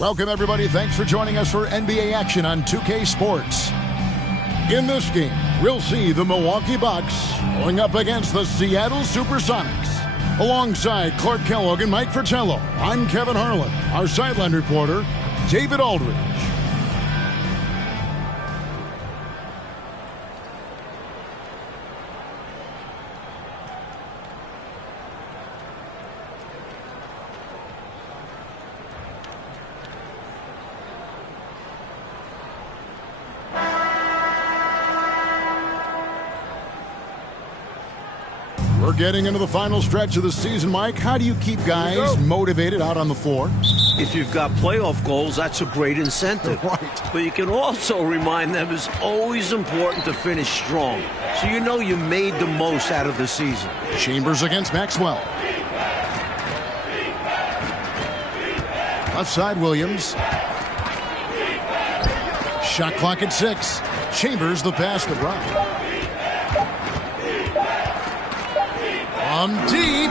Welcome, everybody. Thanks for joining us for NBA action on 2K Sports. In this game, we'll see the Milwaukee Bucks going up against the Seattle Supersonics. Alongside Clark Kellogg and Mike Fratello, I'm Kevin Harlan. Our sideline reporter, David Aldridge. We're getting into the final stretch of the season, Mike. How do you keep guys motivated out on the floor? If you've got playoff goals, that's a great incentive. Right. But you can also remind them it's always important to finish strong, so you know you made the most out of the season. Chambers against Maxwell. Left side, Williams. Shot clock at 6. Chambers the pass to Brown. Deep.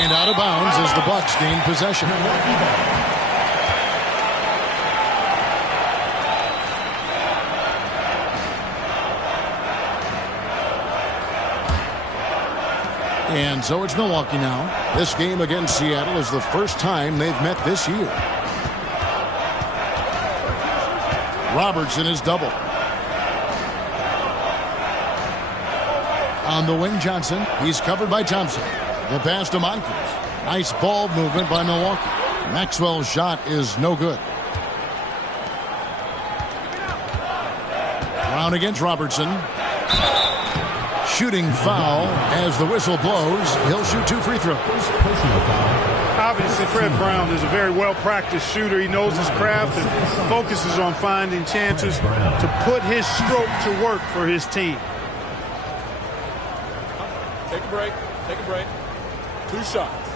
And out of bounds as the Bucks gain possession. And so it's Milwaukee now. This game against Seattle is the first time they've met this year. Robertson is double. On the wing, Johnson. He's covered by Thompson. The pass to Moncrief. Nice ball movement by Milwaukee. Maxwell's shot is no good. Brown against Robertson. Shooting foul as the whistle blows. He'll shoot 2 free throws. Obviously, Fred Brown is a very well-practiced shooter. He knows his craft and focuses on finding chances to put his stroke to work for his team. Take a break. Take a break. 2 shots.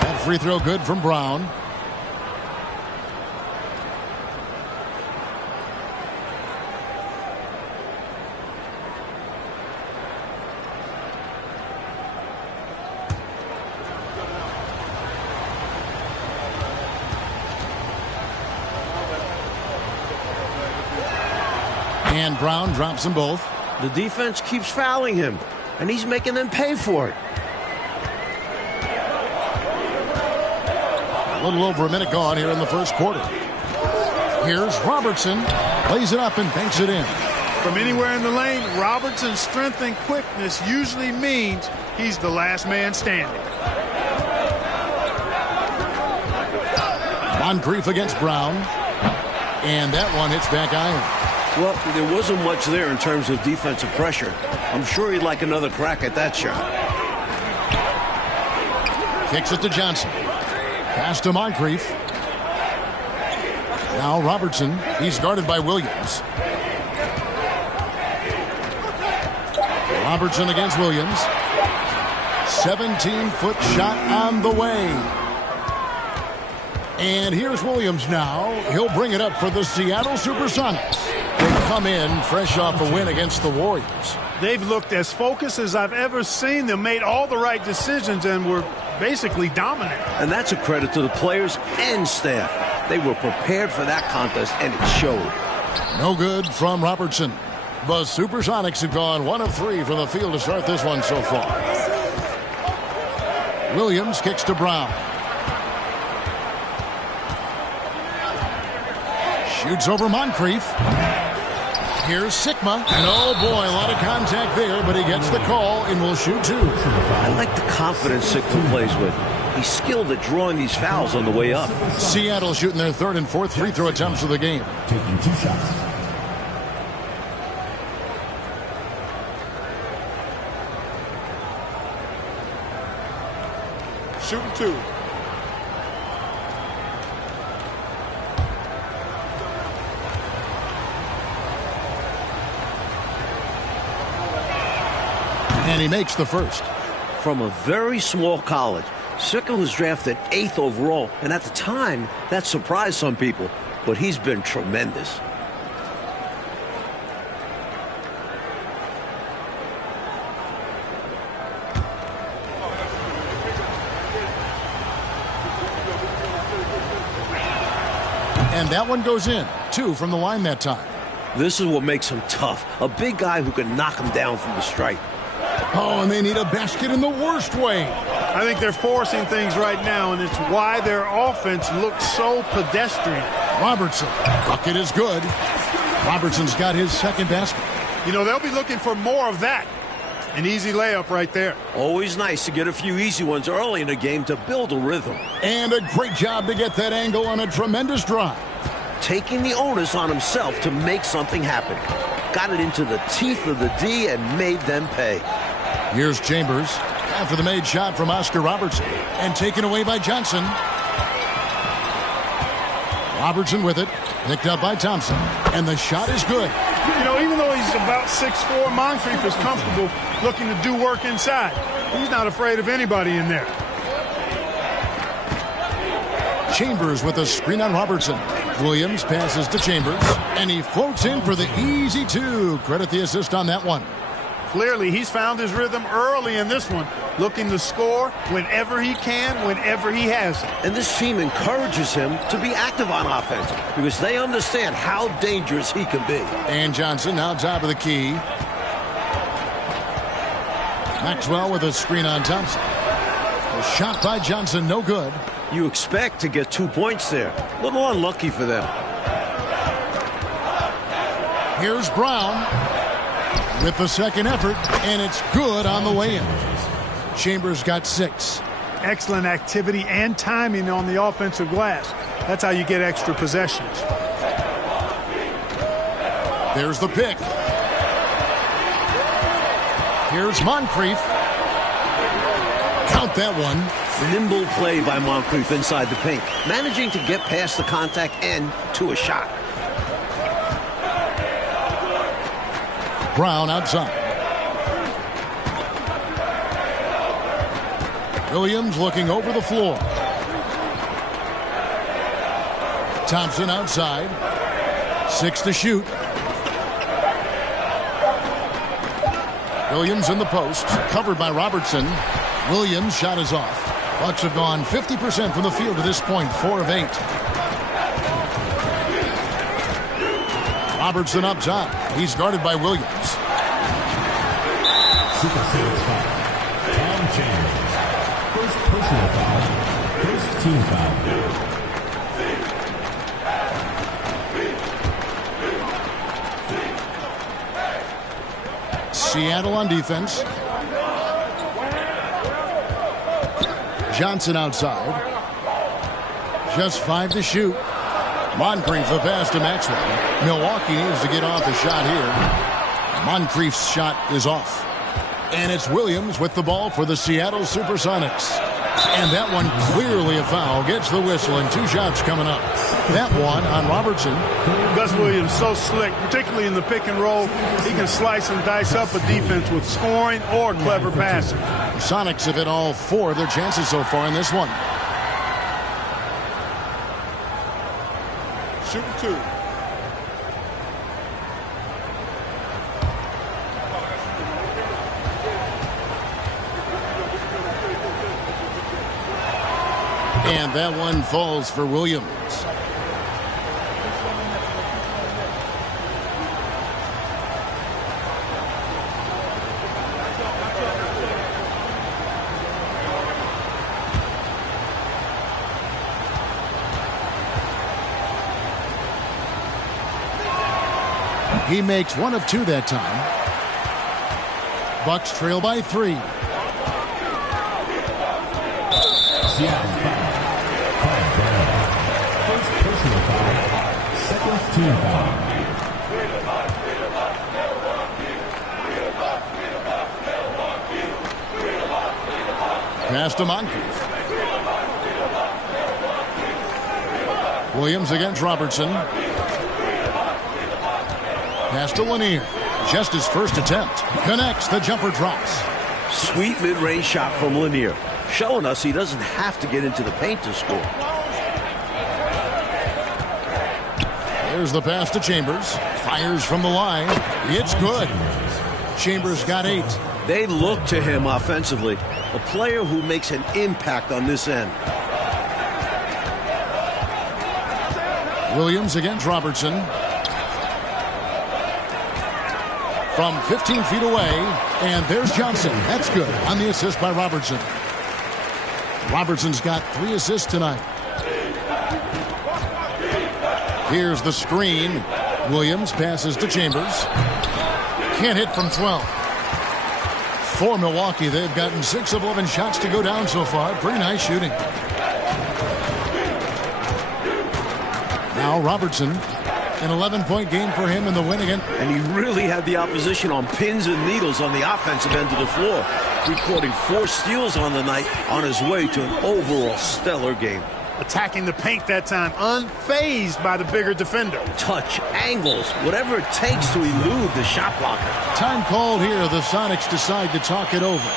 That free throw good from Brown. And Brown drops them both. The defense keeps fouling him, and he's making them pay for it. A little over a minute gone here in the first quarter. Here's Robertson. Plays it up and banks it in. From anywhere in the lane, Robertson's strength and quickness usually means he's the last man standing. Moncrief against Brown. And that one hits back iron. Well, there wasn't much there in terms of defensive pressure. I'm sure he'd like another crack at that shot. Kicks it to Johnson. Pass to Moncrief. Now Robertson. He's guarded by Williams. Robertson against Williams. 17-foot shot on the way. And here's Williams now. He'll bring it up for the Seattle Supersonics. They come in fresh off a win against the Warriors. They've looked as focused as I've ever seen them, made all the right decisions, and were basically dominant. And that's a credit to the players and staff. They were prepared for that contest, and it showed. No good from Robertson. The Supersonics have gone 1 of 3 from the field to start this one so far. Williams kicks to Brown. Shoots over Moncrief. Here's Sigma. And oh boy, a lot of contact there, but he gets the call and will shoot 2. I like the confidence Sigma plays with. He's skilled at drawing these fouls on the way up. Seattle shooting their 3rd and 4th free throw attempts of the game. Taking 2 shots. Shooting 2. And he makes the first. From a very small college, Sigma was drafted 8th overall, and at the time, that surprised some people, but he's been tremendous. And that one goes in. 2 from the line that time. This is what makes him tough. A big guy who can knock him down from the stripe. Oh, and they need a basket in the worst way. I think they're forcing things right now, and it's why their offense looks so pedestrian. Robertson. Bucket is good. Robertson's got his second basket. You know, they'll be looking for more of that. An easy layup right there. Always nice to get a few easy ones early in a game to build a rhythm. And a great job to get that angle on a tremendous drive. Taking the onus on himself to make something happen. Got it into the teeth of the D and made them pay. Here's Chambers after the made shot from Oscar Robertson and taken away by Johnson. Robertson with it, picked up by Thompson, and the shot is good. You know, even though he's about 6'4", Moncrief is comfortable looking to do work inside. He's not afraid of anybody in there. Chambers with a screen on Robertson. Williams passes to Chambers, and he floats in for the easy 2. Credit the assist on that one. Clearly, he's found his rhythm early in this one, looking to score whenever he can, whenever he has it. And this team encourages him to be active on offense because they understand how dangerous he can be. And Johnson now top of the key. Maxwell with a screen on Thompson. A shot by Johnson, no good. You expect to get 2 points there. A little unlucky for them. Here's Brown with the second effort, and it's good on the way in. Chambers got 6. Excellent activity and timing on the offensive glass. That's how you get extra possessions. There's the pick. Here's Moncrief. Count that one. Nimble play by Moncrief inside the paint, managing to get past the contact and to a shot. Brown outside. Williams looking over the floor. Thompson outside. 6 to shoot. Williams in the post, covered by Robertson. Williams' shot is off. Bucks have gone 50% from the field to this point, 4 of 8. Robertson up top. He's guarded by Williams. Supersonics foul. Tom Chambers. First personal foul. First team foul. Seattle on defense. Johnson outside. Just 5 to shoot. Moncrief the pass to Maxwell. Milwaukee needs to get off the shot here. Moncrief's shot is off. And it's Williams with the ball for the Seattle Supersonics. And that one clearly a foul. Gets the whistle and 2 shots coming up. That one on Robertson. Gus Williams so slick, particularly in the pick and roll. He can slice and dice up a defense with scoring or clever passing. The Sonics have hit all 4 of their chances so far in this one. Shooting 2. And that one falls for Williams. He makes 1 of 2 that time. Bucks trail by 3. Seattle foul. Clyde Brown. First personal foul. Second team foul. Pass to Moncrief. Williams against Robertson. Pass to Lanier. Just his first attempt. Connects. The jumper drops. Sweet mid-range shot from Lanier, showing us he doesn't have to get into the paint to score. There's the pass to Chambers. Fires from the line. It's good. Chambers got 8. They look to him offensively, a player who makes an impact on this end. Williams against Robertson. From 15 feet away, and there's Johnson. That's good on the assist by Robertson. Robertson's got 3 assists tonight. Here's the screen. Williams passes to Chambers. Can't hit from 12. For Milwaukee, they've gotten 6 of 11 shots to go down so far. Pretty nice shooting. Now Robertson. An 11-point game for him in the win again. And he really had the opposition on pins and needles on the offensive end of the floor, recording 4 steals on the night on his way to an overall stellar game. Attacking the paint that time, unfazed by the bigger defender. Touch, angles, whatever it takes to elude the shot blocker. Time called here. The Sonics decide to talk it over.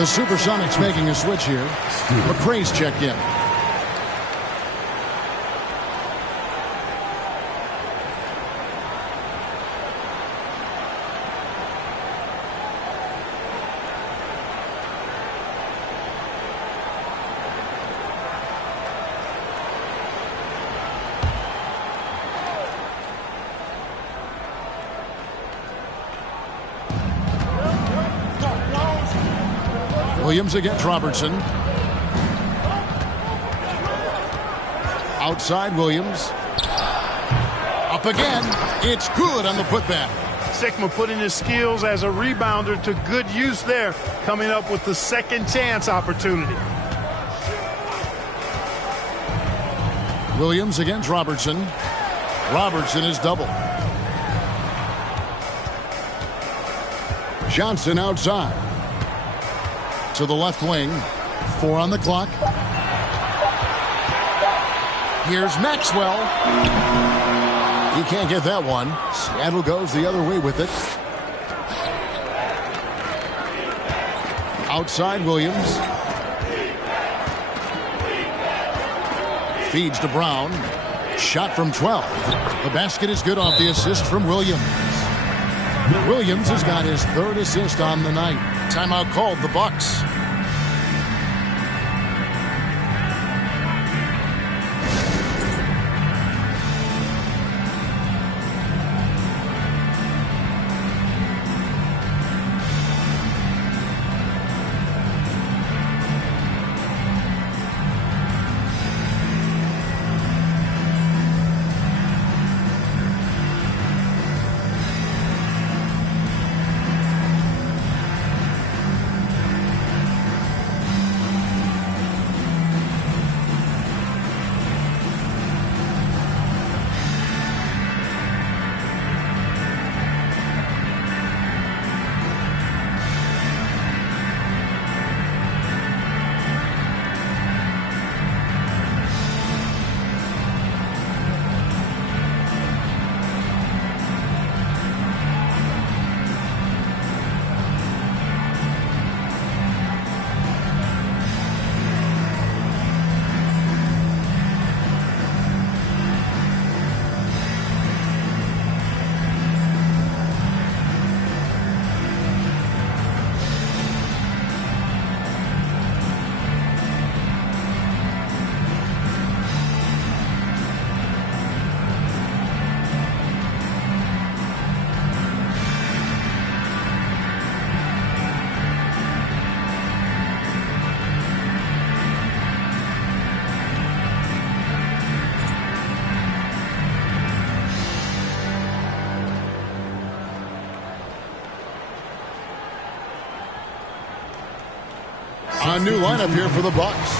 The Supersonics making a switch here. McRae's checked in. Williams against Robertson. Outside Williams. Up again. It's good on the putback. Sigma putting his skills as a rebounder to good use there, coming up with the second chance opportunity. Williams against Robertson. Robertson is double. Johnson outside. To the left wing. 4 on the clock. Here's Maxwell. He can't get that one. Seattle goes the other way with it. Outside Williams. Feeds to Brown. Shot from 12. The basket is good off the assist from Williams. Williams has got his 3rd assist on the night. Timeout called the Bucks. A new lineup here for the Bucks.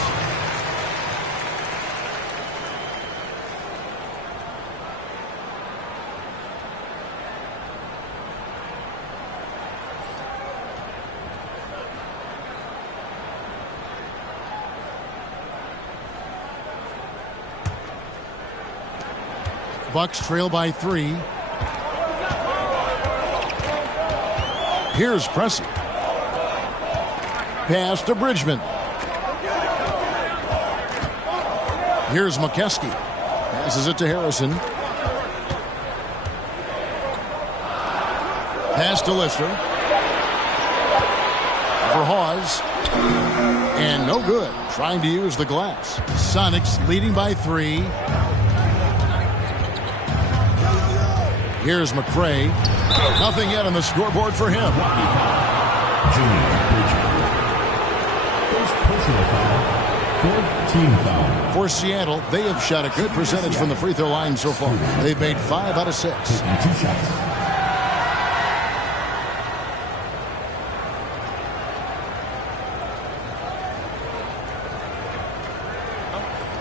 Bucks trail by 3. Here's Pressey. Pass to Bridgman. Here's McKeskey. Passes it to Harrison. Pass to Lister. For Hawes. And no good. Trying to use the glass. Sonics leading by 3. Here's McCray. Nothing yet on the scoreboard for him. First personal foul. Fourth team foul. For Seattle, they have shot a good percentage from the free throw line so far. They've made 5 out of 6. Taking 2 shots.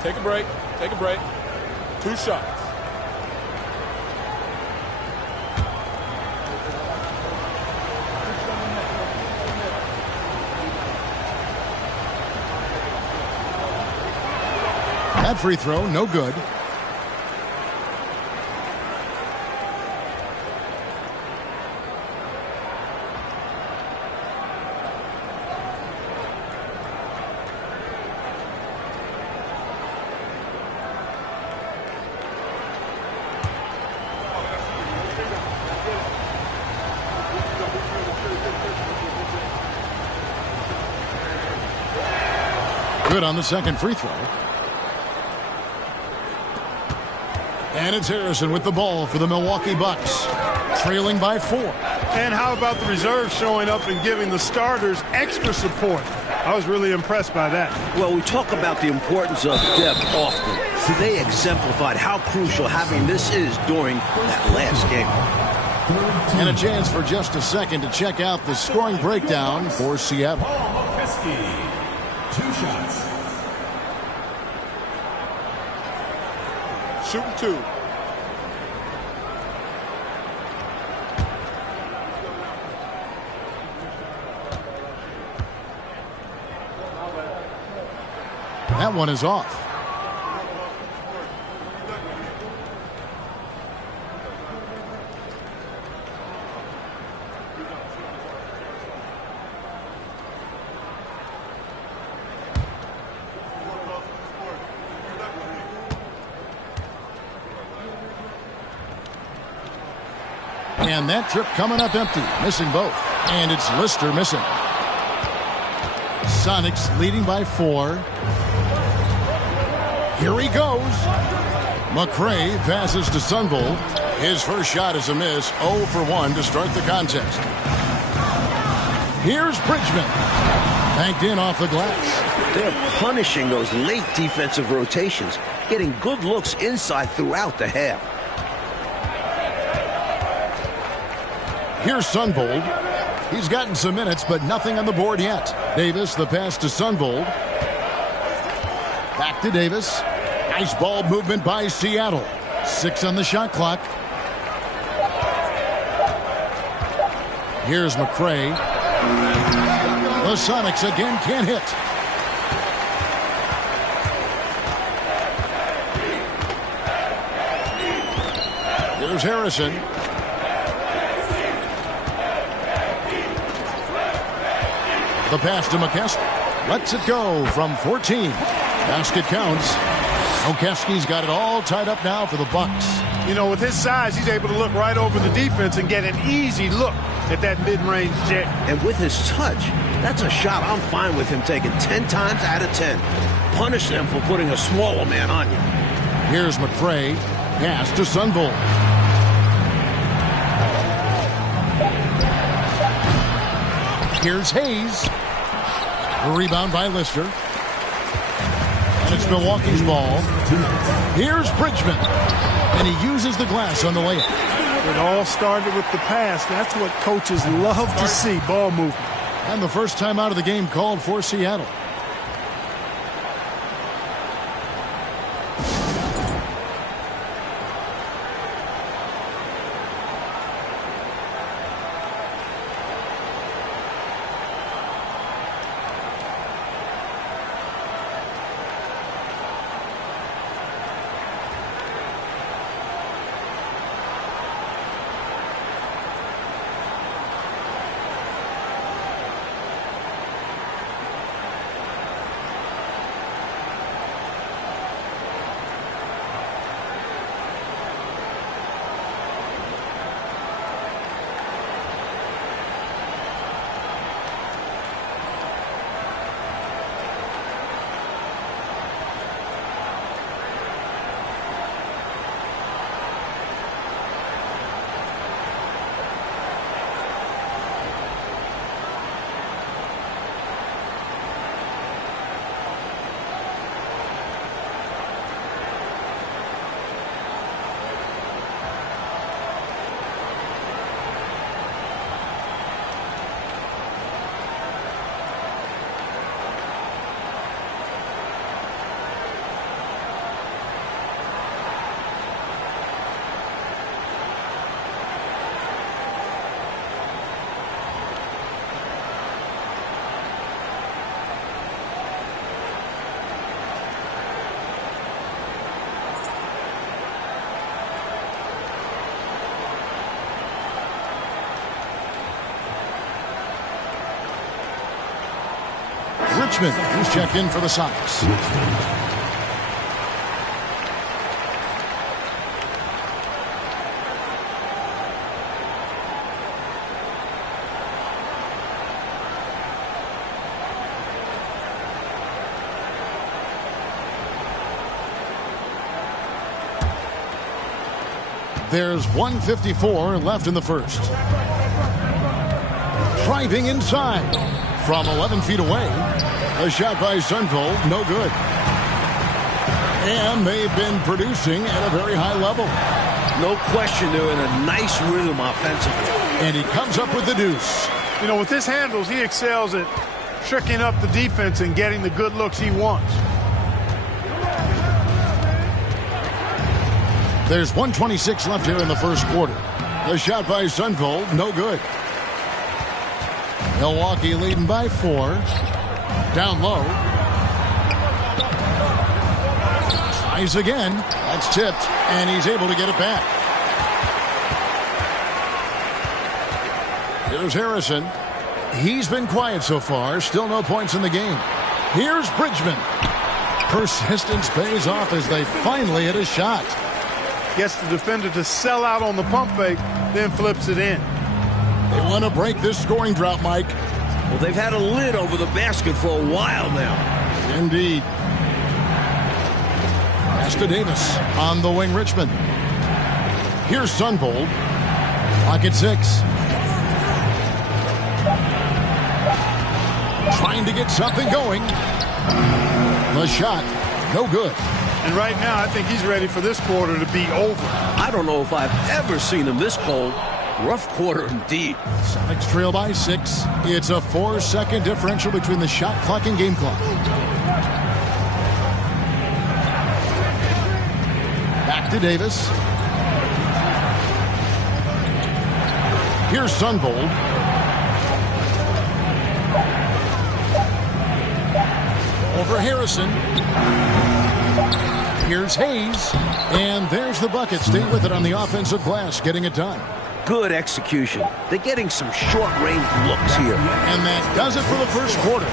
Take a break. Take a break. 2 shots. That free throw, no good. Good on the second free throw. And it's Harrison with the ball for the Milwaukee Bucks, trailing by 4. And how about the reserves showing up and giving the starters extra support? I was really impressed by that. Well, we talk about the importance of depth often. They exemplified how crucial having this is during that last game. And a chance for just a second to check out the scoring breakdown for Seattle. 2 shots. Shooting 2. That one is off. And that trip coming up empty, missing both. And it's Lister missing. Sonics leading by 4. Here he goes. McCray passes to Sunvold. His first shot is a miss. 0 for 1 to start the contest. Here's Bridgman. Banked in off the glass. They're punishing those late defensive rotations, getting good looks inside throughout the half. Here's Sunvold. He's gotten some minutes, but nothing on the board yet. Davis, the pass to Sunvold. Back to Davis. Nice ball movement by Seattle. 6 on the shot clock. Here's McCray. The Sonics again can't hit. Here's Harrison. The pass to McKeskey. Lets it go from 14. Basket counts. McKeskey's got it all tied up now for the Bucks. You know, with his size, he's able to look right over the defense and get an easy look at that mid-range jet. And with his touch, that's a shot I'm fine with him taking 10 times out of 10. Punish them for putting a smaller man on you. Here's McCray. Pass to Sunvold. Here's Hayes. A rebound by Lister. And it's Milwaukee's ball. Here's Bridgman. And he uses the glass on the layup. It all started with the pass. That's what coaches love to see, ball movement. And the first time out of the game called for Seattle. Richmond, who's checked in for the Sonics. There's 1:54 left in the first. Driving inside from 11 feet away. A shot by Sunvold, no good. And they've been producing at a very high level. No question, they're in a nice rhythm offensively. And he comes up with the deuce. You know, with his handles, he excels at tricking up the defense and getting the good looks he wants. There's 1:26 left here in the first quarter. The shot by Sunvold, no good. Milwaukee leading by 4. Down low. Tries again. That's tipped, and he's able to get it back. Here's Harrison. He's been quiet so far. Still no points in the game. Here's Bridgman. Persistence pays off as they finally hit a shot. Gets the defender to sell out on the pump fake, then flips it in. They want to break this scoring drought, Mike. Well, they've had a lid over the basket for a while now. Indeed. Pass to Davis on the wing, Richmond. Here's Sunvold. Clock at 6. Trying to get something going. The shot, no good. And right now, I think he's ready for this quarter to be over. I don't know if I've ever seen him this cold. Rough quarter indeed. Sonics trail by 6. It's a 4-second differential between the shot clock and game clock. Back to Davis. Here's Sunvold. Over Harrison. Here's Hayes. And there's the bucket. Stay with it on the offensive glass, getting it done. Good execution. They're getting some short-range looks here. And that does it for the first quarter.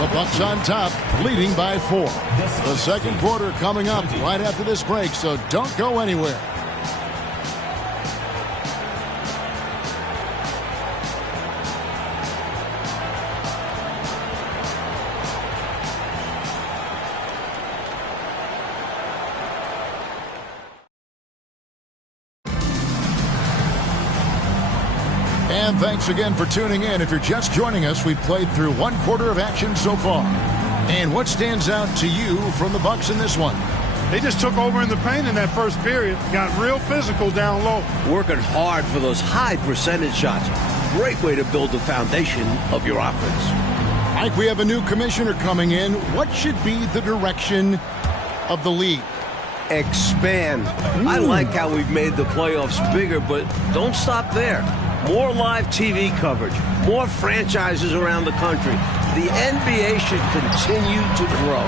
The Bucks on top, leading by 4. The second quarter coming up right after this break, so don't go anywhere. And thanks again for tuning in. If you're just joining us, we've played through one quarter of action so far. And what stands out to you from the Bucks in this one? They just took over in the paint in that first period. Got real physical down low. Working hard for those high percentage shots. Great way to build the foundation of your offense. Mike, we have a new commissioner coming in. What should be the direction of the league? Expand. I like how we've made the playoffs bigger, but don't stop there. More live TV coverage, more franchises around the country. The NBA should continue to grow.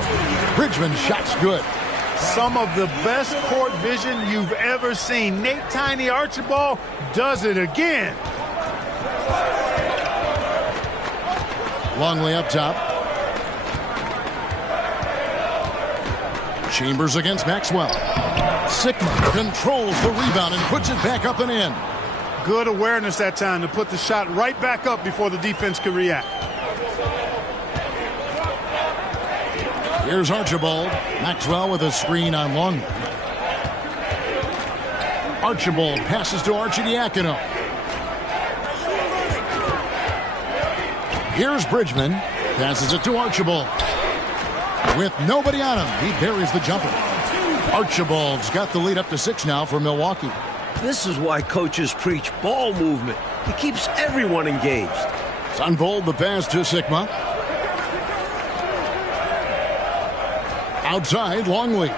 Bridgman shot's good. Some of the best court vision you've ever seen. Nate Tiny Archibald does it again. Longley up top. Chambers against Maxwell. Sigma controls the rebound and puts it back up and in. Good awareness that time to put the shot right back up before the defense could react. Here's Archibald. Maxwell with a screen on Longley. Archibald passes to Arcidiacono. Here's Bridgman. Passes it to Archibald. With nobody on him, he buries the jumper. Archibald's got the lead up to 6 now for Milwaukee. This is why coaches preach ball movement. It keeps everyone engaged. Sunvold the pass to Sigma. Outside, Longley.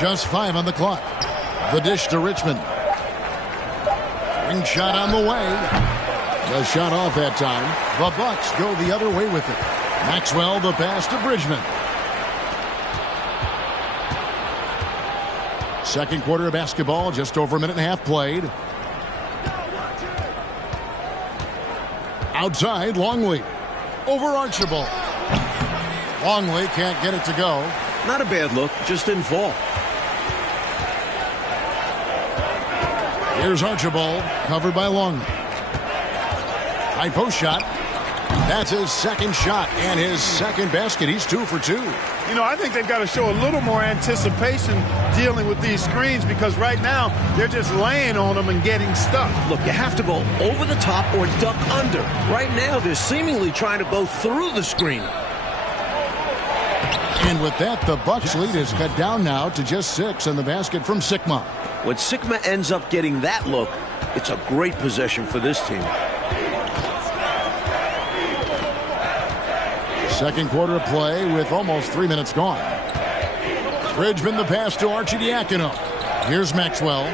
Just 5 on the clock. The dish to Richmond. Ring shot on the way. The shot off that time. The Bucks go the other way with it. Maxwell the pass to Bridgman. Second quarter of basketball, just over a minute and a half played. Outside, Longley. Over Archibald. Longley can't get it to go. Not a bad look, just didn't fall. Here's Archibald, covered by Longley. High post shot. That's his second shot and his second basket. He's 2 for 2. You know, I think they've got to show a little more anticipation dealing with these screens, because right now they're just laying on them and getting stuck. Look, you have to go over the top or duck under. Right now, they're seemingly trying to go through the screen. And with that, the Bucks lead is cut down now to just 6 in the basket from Sigma. When Sigma ends up getting that look, it's a great possession for this team. Second quarter of play with almost 3 minutes gone. Bridgman the pass to Arcidiacono. Here's Maxwell.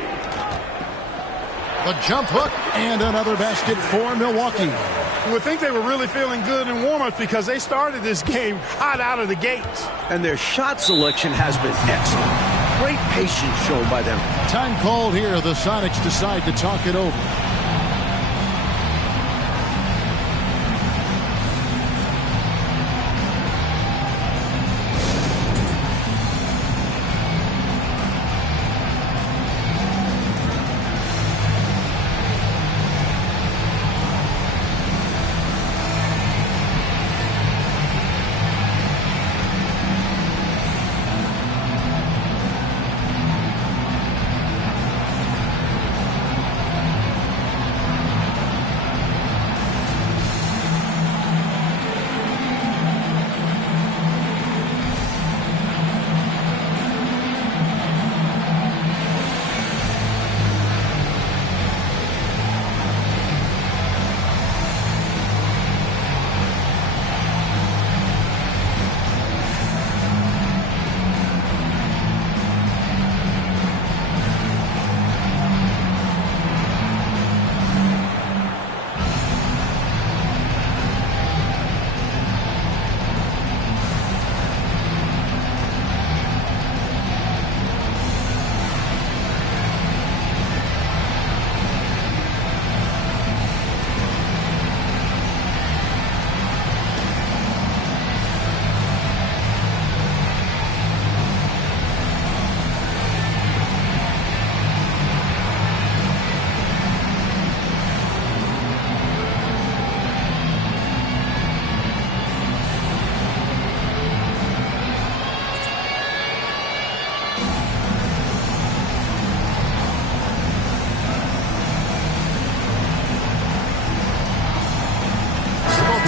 The jump hook and another basket for Milwaukee. You would think they were really feeling good in warm-ups because they started this game hot out of the gates. And their shot selection has been excellent. Great patience shown by them. Time called here. The Sonics decide to talk it over.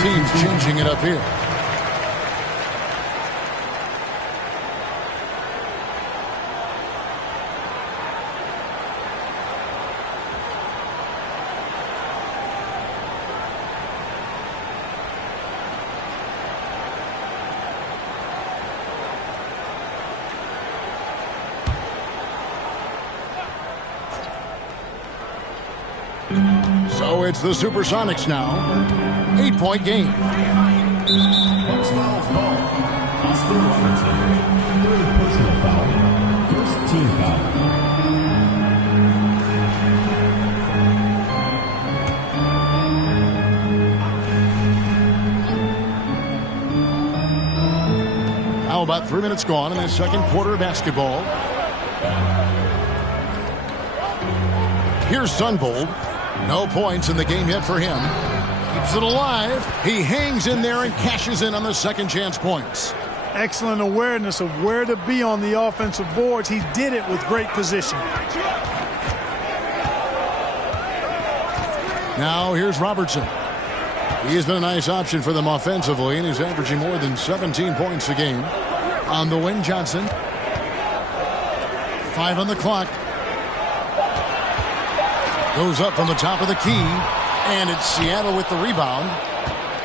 Teams changing it up here. So it's the Supersonics now. 8-point game. Bucks foul call. Oscar Robertson. Third personal foul. First team foul. Now about 3 minutes gone in the second quarter of basketball. Here's Sunvold. No points in the game yet for him. Keeps it alive. He hangs in there and cashes in on the second chance points. Excellent awareness of where to be on the offensive boards. He did it with great position. Now here's Robertson. He has been a nice option for them offensively, and he's averaging more than 17 points a game. On the wing, Johnson. 5 on the clock. Goes up from the top of the key, and it's Seattle with the rebound.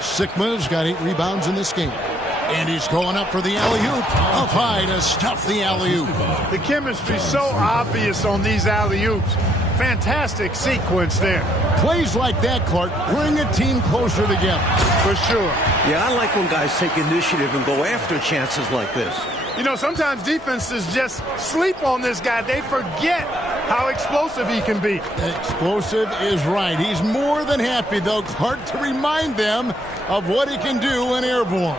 Sigma's got 8 rebounds in this game. And he's going up for the alley-oop. Up high to stuff the alley-oop. The chemistry's so obvious on these alley-oops. Fantastic sequence there. Plays like that, Clark, bring a team closer together. For sure. Yeah, I like when guys take initiative and go after chances like this. You know, sometimes defenses just sleep on this guy. They forget how explosive he can be. Explosive is right. He's more than happy, though, Clark, to remind them of what he can do when airborne.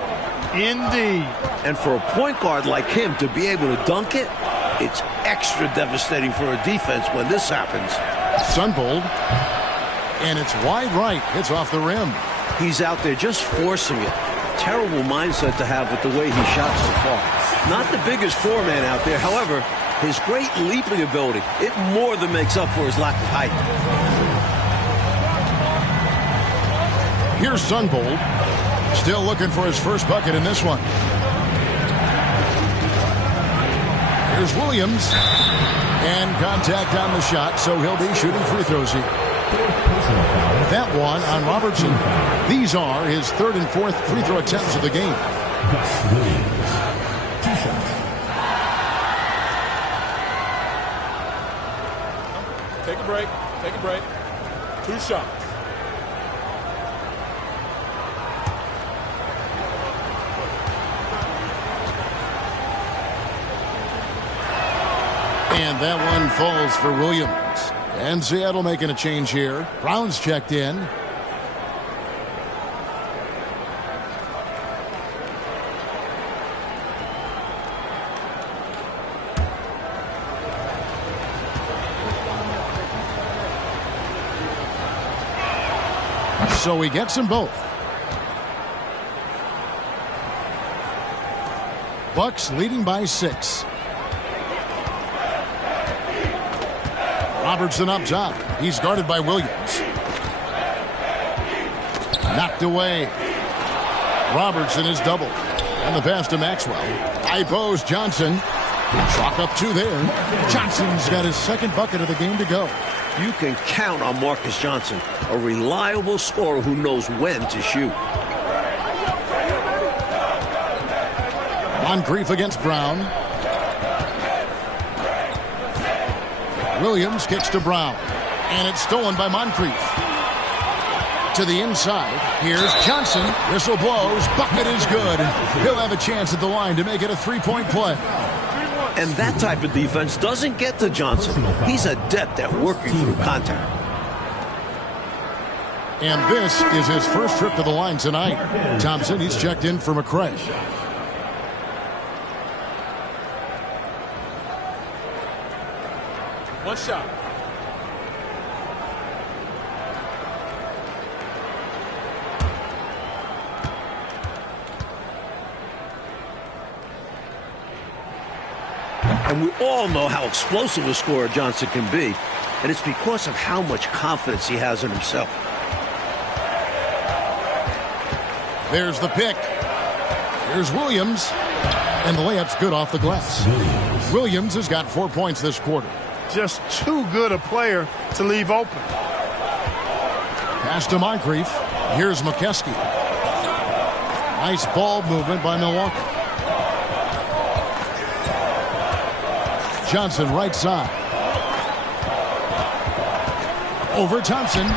Indeed. And for a point guard like him to be able to dunk it, it's extra devastating for a defense when this happens. Sunbold, and it's wide right. It's off the rim. He's out there just forcing it. Terrible mindset to have with the way he shot so far. Not the biggest four-man out there. However, his great leaping ability, it more than makes up for his lack of height. Here's Sunbold, still looking for his first bucket in this one. Here's Williams, and contact on the shot, so he'll be shooting free throws here. That one on Robertson. These are his third and fourth free throw attempts of the game. Take a break. Take a break. 2 shots. And that one falls for Williams. And Seattle making a change here. Brown's checked in. So he gets them both. Bucks leading by 6. Robertson up top. He's guarded by Williams. Knocked away. Robertson is doubled. And the pass to Maxwell. High post, Johnson. Chalk up 2 there. Johnson's got his second bucket of the game to go. You can count on Marcus Johnson, a reliable scorer who knows when to shoot. Moncrief against Brown. Williams kicks to Brown. And it's stolen by Moncrief. To the inside. Here's Johnson. Whistle blows. Bucket is good. He'll have a chance at the line to make it a 3-point play. And that type of defense doesn't get to Johnson. He's adept at working through contact. And this is his first trip to the line tonight. Thompson, he's checked in for McCray. One shot. And we all know how explosive a scorer Johnson can be. And it's because of how much confidence he has in himself. There's the pick. Here's Williams. And the layup's good off the glass. Williams has got 4 points this quarter. Just too good a player to leave open. Pass to Moncrief. Here's McKeskey. Nice ball movement by Milwaukee. Johnson right side. Over Thompson.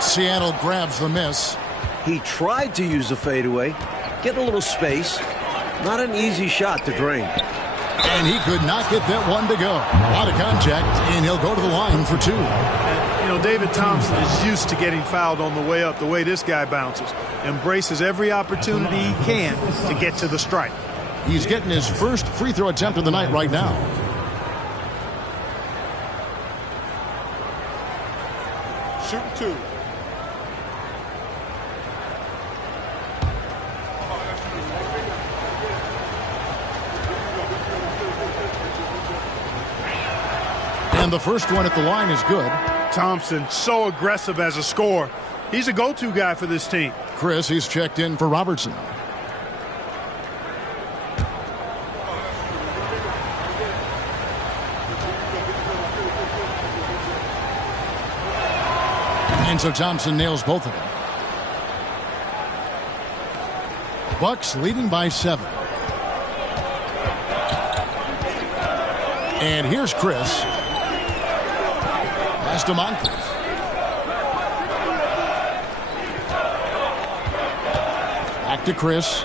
Seattle grabs the miss. He tried to use a fadeaway, get a little space. Not an easy shot to drain. And he could not get that one to go. A lot of contact, and he'll go to the line for 2. You know, David Thompson is used to getting fouled on the way up the way this guy bounces. Embraces every opportunity he can to get to the strike. He's getting his first free throw attempt of the night right now. Shooting 2. And the first one at the line is good. Thompson, so aggressive as a scorer. He's a go-to guy for this team. Chris, he's checked in for Robertson. And so Thompson nails both of them. Bucks leading by 7. And here's Chris. Pass to Moncrief. Back to Chris.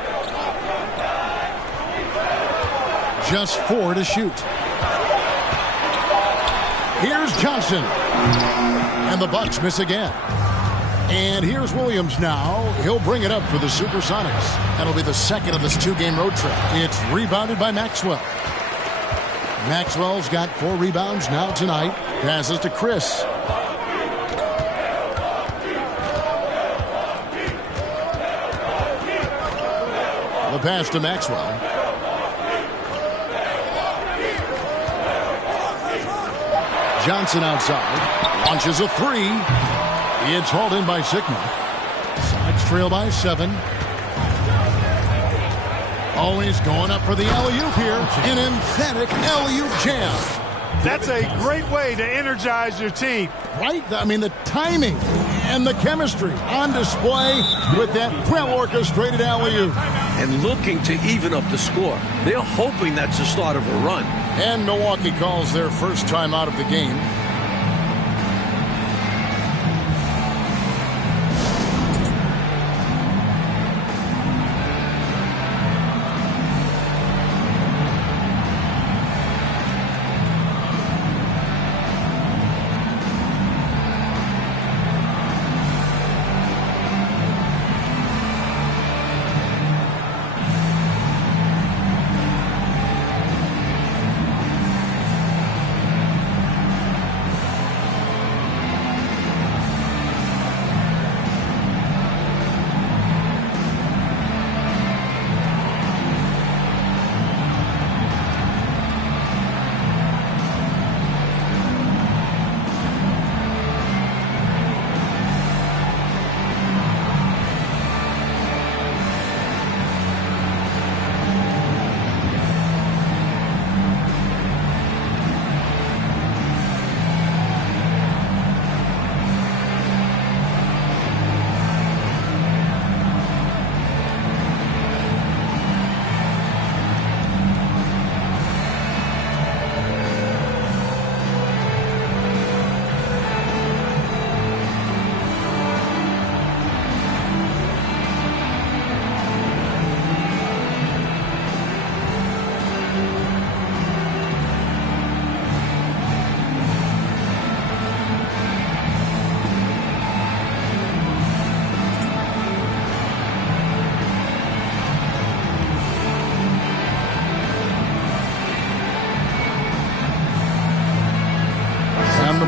Just 4 to shoot. Here's Johnson. And the Bucks miss again. And here's Williams now. He'll bring it up for the Supersonics. That'll be the second of this 2-game road trip. It's rebounded by Maxwell. Maxwell's got 4 rebounds now tonight. Passes to Chris. The pass to Maxwell. Johnson outside. Launches a 3. It's hauled in by Sigma. Sonics trail by 7. Always going up for the alley-oop here. An emphatic alley-oop jam. That's a great way to energize your team. Right? I mean, the timing and the chemistry on display with that well-orchestrated alley-oop. And looking to even up the score. They're hoping that's the start of a run. And Milwaukee calls their first time out of the game.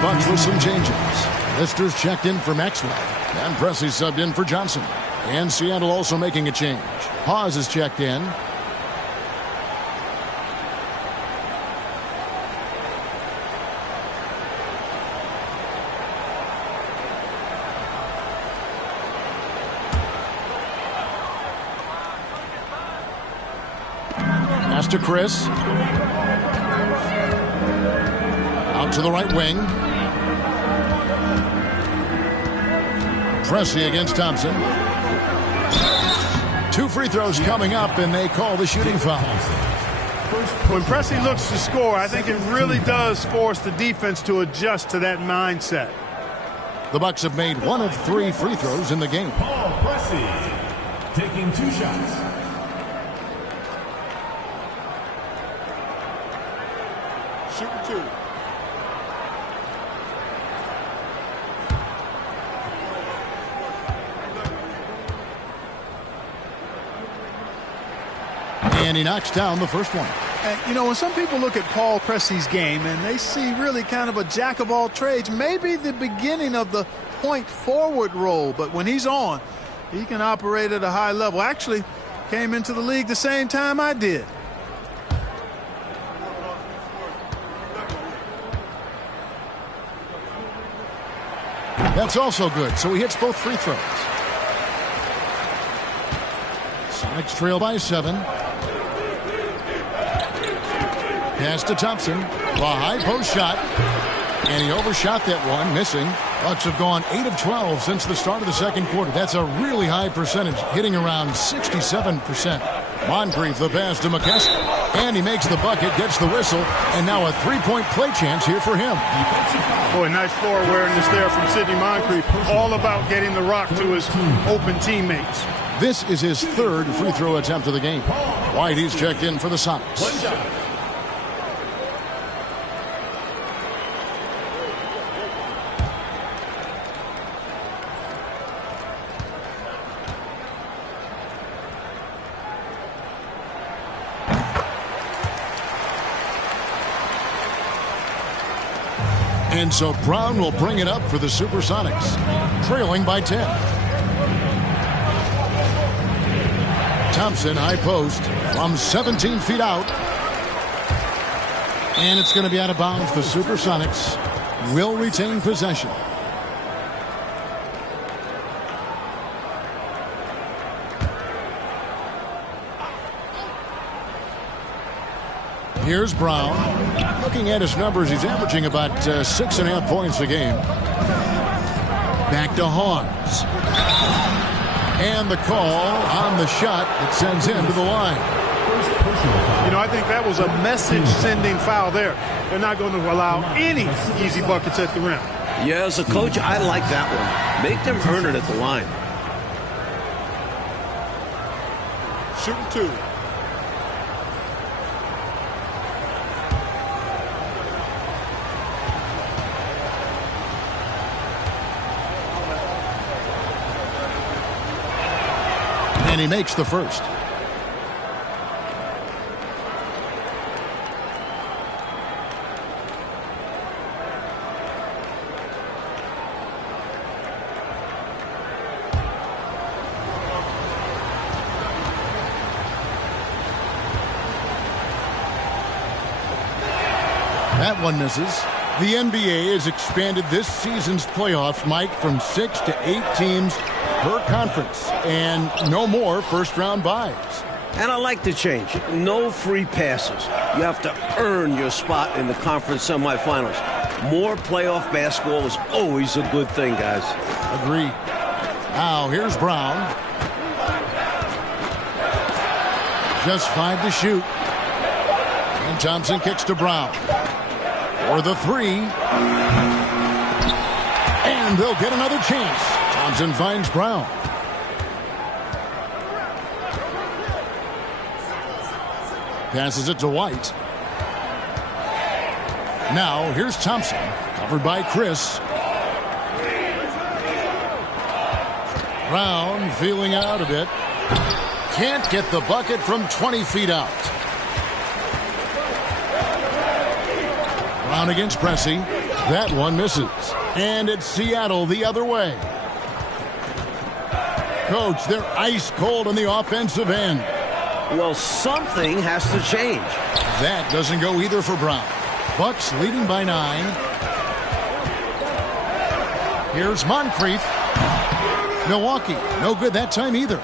Bucks with some changes. Lister's checked in for Maxwell. And Presley subbed in for Johnson. And Seattle also making a change. Hawes is checked in. Pass to Chris. Out to the right wing. Pressey against Thompson. 2 free throws coming up, and they call the shooting foul. When Pressey looks to score, I think it really does force the defense to adjust to that mindset. The Bucks have made 1 of 3 free throws in the game. Paul Pressey taking 2 shots. Shooting 2. And he knocks down the first one. And, you know, when some people look at Paul Pressey's game and they see really kind of a jack of all trades, maybe the beginning of the point forward role. But when he's on, he can operate at a high level. Actually, came into the league the same time I did. That's also good. So he hits both free throws. Sonics trail by 7. Pass to Thompson. A high post shot. And he overshot that one, missing. Bucks have gone 8 of 12 since the start of the second quarter. That's a really high percentage, hitting around 67%. Moncrief the pass to McKesson. And he makes the bucket, gets the whistle, and now a three-point play chance here for him. Boy, nice floor awareness there from Sidney Moncrief. All about getting the rock to his open teammates. This is his third free throw attempt of the game. White, he's checked in for the Sonics. And so Brown will bring it up for the Supersonics, trailing by 10. Thompson, high post, from 17 feet out. And it's going to be out of bounds. The Supersonics will retain possession. Here's Brown. Looking at his numbers, he's averaging about 6.5 points a game. Back to Hawes. And the call on the shot that sends him to the line. You know, I think that was a message-sending foul there. They're not going to allow any easy buckets at the rim. Yeah, as a coach, I like that one. Make them earn it at the line. Shooting 2. And he makes the first. That one misses. The NBA has expanded this season's playoffs, Mike, from 6 to 8 teams per conference, and no more first-round buys. And I like the change. No free passes. You have to earn your spot in the conference semifinals. More playoff basketball is always a good thing, guys. Agreed. Now, here's Brown. Just 5 to shoot. And Thompson kicks to Brown. For the 3. And they'll get another chance. Thompson finds Brown. Passes it to White. Now, here's Thompson, covered by Chris. Brown feeling out a bit. Can't get the bucket from 20 feet out. Brown against Pressey. That one misses. And it's Seattle the other way. Coach, they're ice cold on the offensive end. Well, something has to change. That doesn't go either for Brown. Bucks leading by 9. Here's Moncrief. Milwaukee, no good that time either.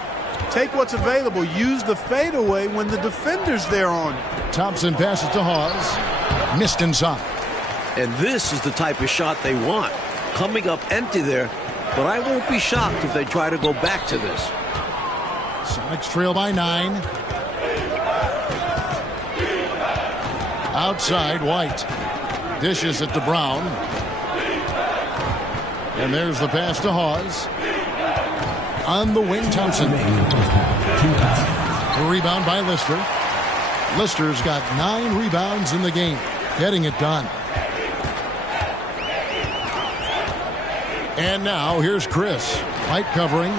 Take what's available. Use the fadeaway when the defender's there on you. Thompson passes to Hawes. Missed inside. And this is the type of shot they want. Coming up empty there, but I won't be shocked if they try to go back to this. Sonics trail by 9. Outside, White. Dishes it to Brown. And there's the pass to Hawes. On the wing, Thompson. The rebound by Lister. Lister's got 9 rebounds in the game. Getting it done. And now here's Chris. White covering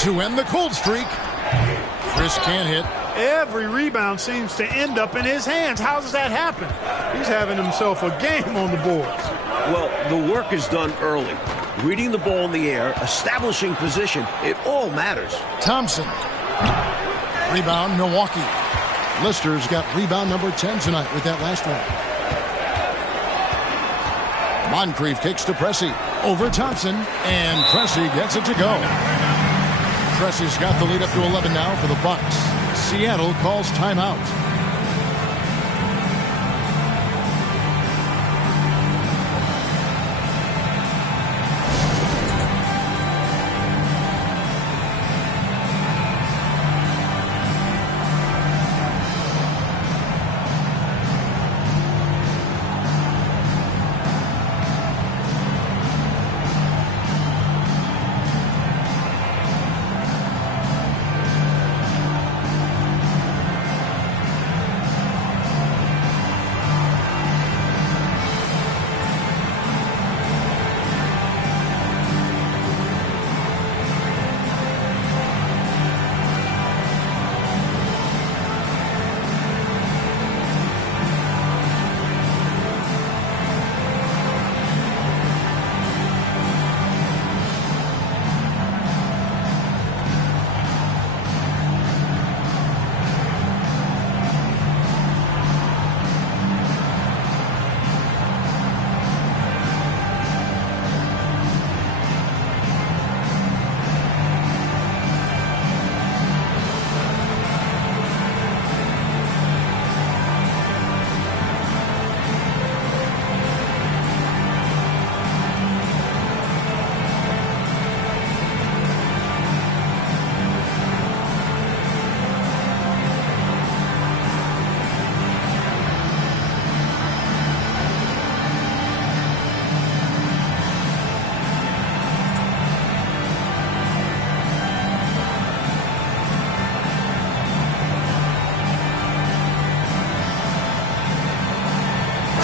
to end the cold streak. Chris can't hit. Every rebound seems to end up in his hands. How does that happen? He's having himself a game on the boards. Well, the work is done early. Reading the ball in the air, establishing position, it all matters. Thompson. Rebound, Milwaukee. Lister's got rebound number 10 tonight with that last one. Moncrief kicks to Pressey. Over Thompson, and Pressey gets it to go. Pressey's got the lead up to 11 now for the Bucks. Seattle calls timeout.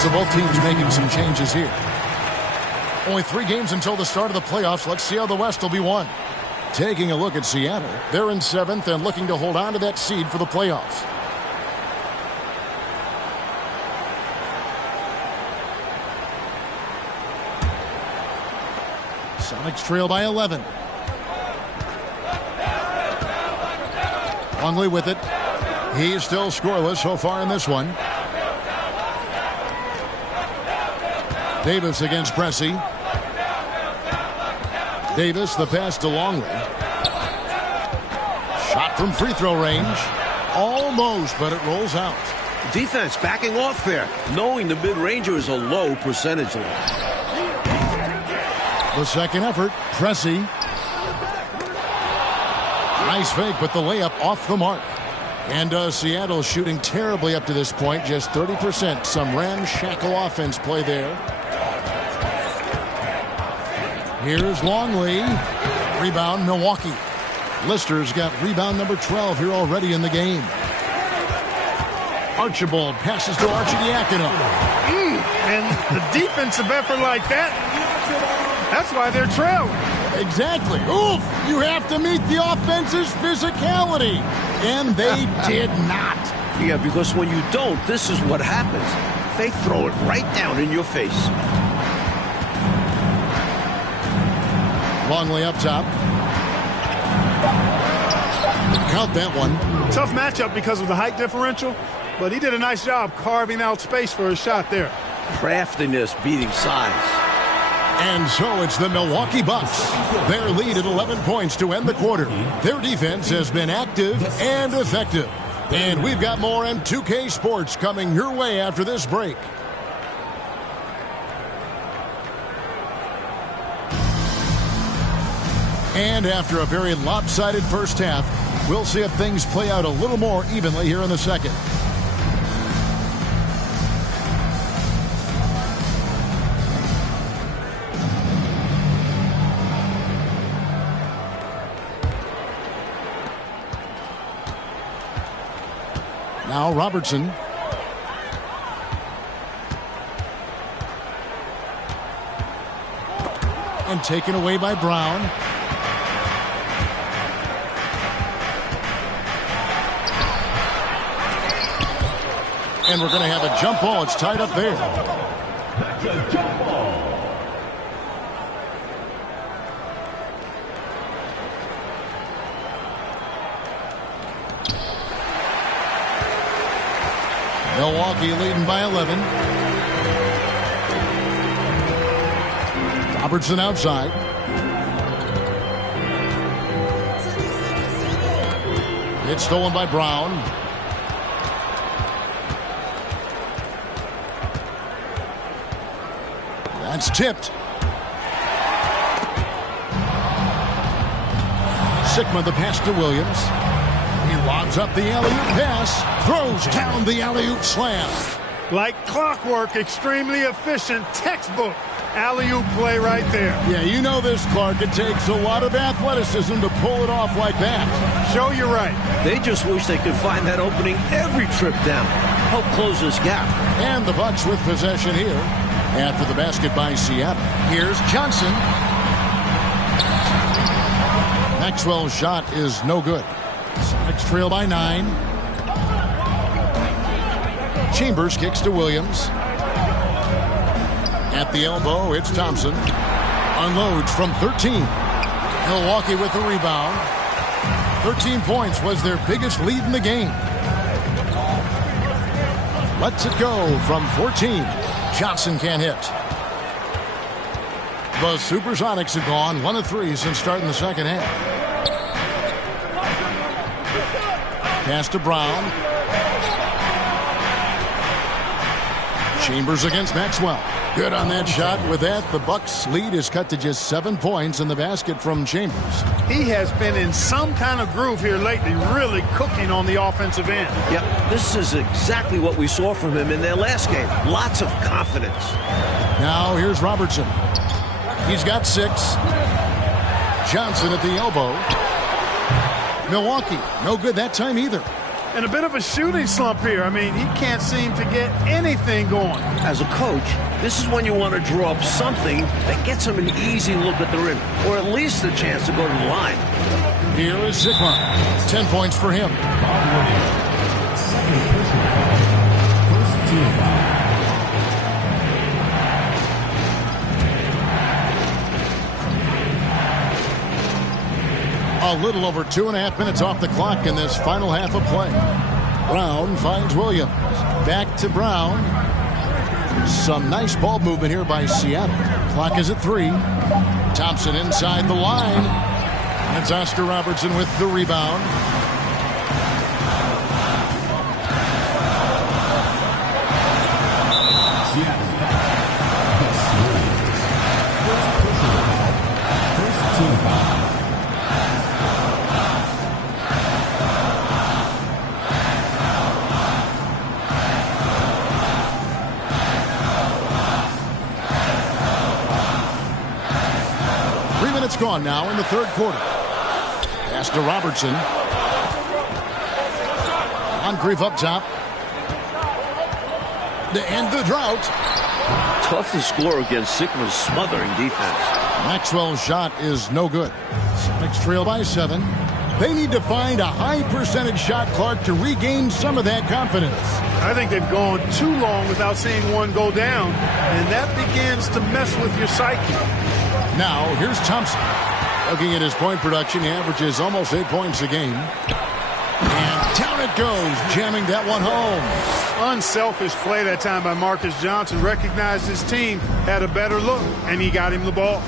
So both teams making some changes here. Only 3 games until the start of the playoffs. Let's see how the West will be won. Taking a look at Seattle. They're in 7th and looking to hold on to that seed for the playoffs. Sonics trail by 11. Longley with it. He's still scoreless so far in this one. Davis against Pressey. Davis, the pass to Longley. Shot from free throw range. Almost, but it rolls out. Defense backing off there, knowing the mid-ranger is a low percentage line. The second effort, Pressey. Nice fake, but the layup off the mark. And Seattle shooting terribly up to this point, just 30%. Some ramshackle offense play there. Here's Longley. Rebound, Milwaukee. Lister's got rebound number 12 here already in the game. Archibald passes to Arcidiacono. And the defensive effort like that, that's why they're trailing. Exactly. Oof! You have to meet the offense's physicality. And they did not. Yeah, because when you don't, this is what happens. They throw it right down in your face. Longley up top. Count that one. Tough matchup because of the height differential, but he did a nice job carving out space for his shot there. Craftiness beating size. And so it's the Milwaukee Bucks. Their lead at 11 points to end the quarter. Their defense has been active and effective. And we've got more on 2K Sports coming your way after this break. And after a very lopsided first half, we'll see if things play out a little more evenly here in the second. Now Robertson. And taken away by Brown. And we're going to have a jump ball. It's tied up there. That's a jump ball. Milwaukee leading by 11. Robertson outside. It's stolen by Brown. That's tipped. Sigma the pass to Williams. He lobs up the alley-oop pass. Throws down the alley-oop slam. Like clockwork, extremely efficient, textbook alley-oop play right there. Yeah, you know this, Clark. It takes a lot of athleticism to pull it off like that. Show you right. They just wish they could find that opening every trip down. Help close this gap. And the Bucks with possession here. After the basket by Seattle. Here's Johnson. Maxwell's shot is no good. Sonics trail by 9. Chambers kicks to Williams. At the elbow, it's Thompson. Unloads from 13. Milwaukee with the rebound. 13 points was their biggest lead in the game. Lets it go from 14. Johnson can't hit. The Supersonics have gone 1 of 3 since starting the second half. Pass to Brown. Chambers against Maxwell. Good on that shot. With that, the Bucks' lead is cut to just 7 points in the basket from Chambers. He has been in some kind of groove here lately, really cooking on the offensive end. Yep, this is exactly what we saw from him in their last game. Lots of confidence. Now here's Robertson. He's got 6. Johnson at the elbow. Milwaukee, no good that time either. in a bit of a shooting slump here. I mean, he can't seem to get anything going. As a coach, this is when you want to draw up something that gets him an easy look at the rim, or at least a chance to go to the line. Here is Sigma. 10 points for him. Bob Williams. Second personal foul. First team foul. A little over 2.5 minutes off the clock in this final half of play. Brown finds Williams. Back to Brown. Some nice ball movement here by Seattle. Clock is at 3. Thompson inside the line. And it's Oscar Robertson with the rebound. Seattle. First personal foul. First team foul. Gone now in the third quarter. Pass to Robertson. Moncrief up top. To end the drought. Tough to score against Sigma's smothering defense. Maxwell's shot is no good. Sonics trail by 7. They need to find a high percentage shot, Clark, to regain some of that confidence. I think they've gone too long without seeing one go down, and that begins to mess with your psyche. Now, here's Thompson. Looking at his point production, he averages almost 8 points a game. And down it goes, jamming that one home. Unselfish play that time by Marcus Johnson. Recognized his team had a better look, and he got him the ball.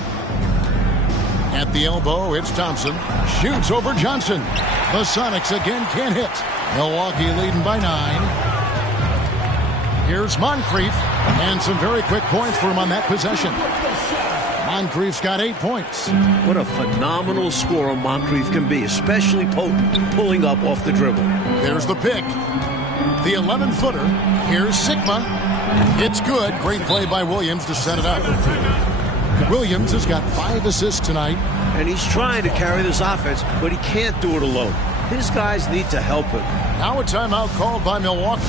At the elbow, it's Thompson. Shoots over Johnson. The Sonics again can't hit. Milwaukee leading by 9. Here's Moncrief. And some very quick points for him on that possession. Moncrief's got 8 points. What a phenomenal scorer Moncrief can be, especially potent, pulling up off the dribble. There's the pick. The 11-footer. Here's Sigma. It's good. Great play by Williams to set it up. Williams has got 5 assists tonight. And he's trying to carry this offense, but he can't do it alone. His guys need to help him. Now a timeout called by Milwaukee.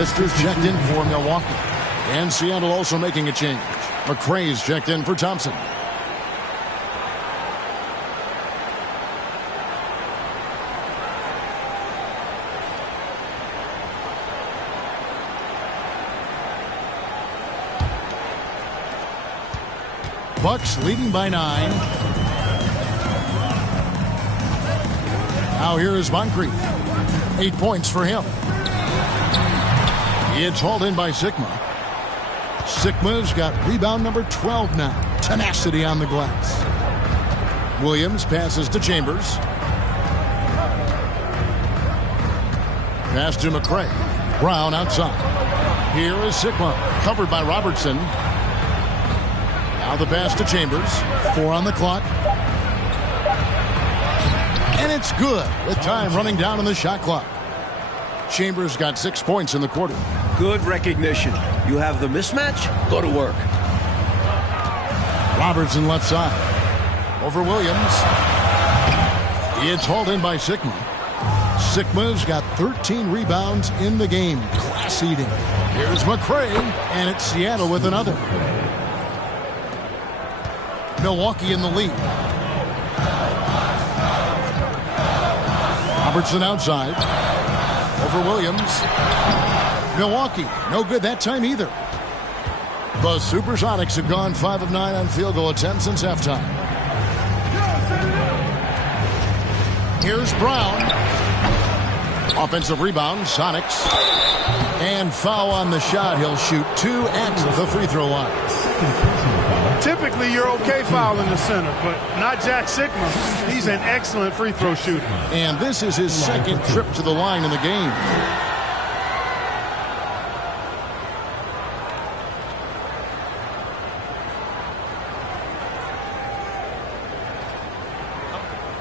Sisters checked in for Milwaukee. And Seattle also making a change. McRae's checked in for Thompson. Bucks leading by 9. Now here is Moncrief. 8 points for him. It's hauled in by Sigma. Sigma's got rebound number 12 now. Tenacity on the glass. Williams passes to Chambers. Pass to McRae. Brown outside. Here is Sigma, covered by Robertson. Now the pass to Chambers. 4 on the clock. And it's good with time running down on the shot clock. Chambers got 6 points in the quarter. Good recognition. You have the mismatch, go to work. Robertson left side. Over Williams. It's hauled in by Sigma. Sigma's got 13 rebounds in the game. Class eating. Here's McCray, and it's Seattle with another. Milwaukee in the lead. Robertson outside. Over Williams. Milwaukee, no good that time either. The Supersonics have gone 5 of 9 on field goal attempts since halftime. Here's Brown. Offensive rebound, Sonics. And foul on the shot. He'll shoot 2 at the free throw line. Typically, you're okay fouling the center, but not Jack Sigma. He's an excellent free throw shooter. And this is his second trip to the line in the game.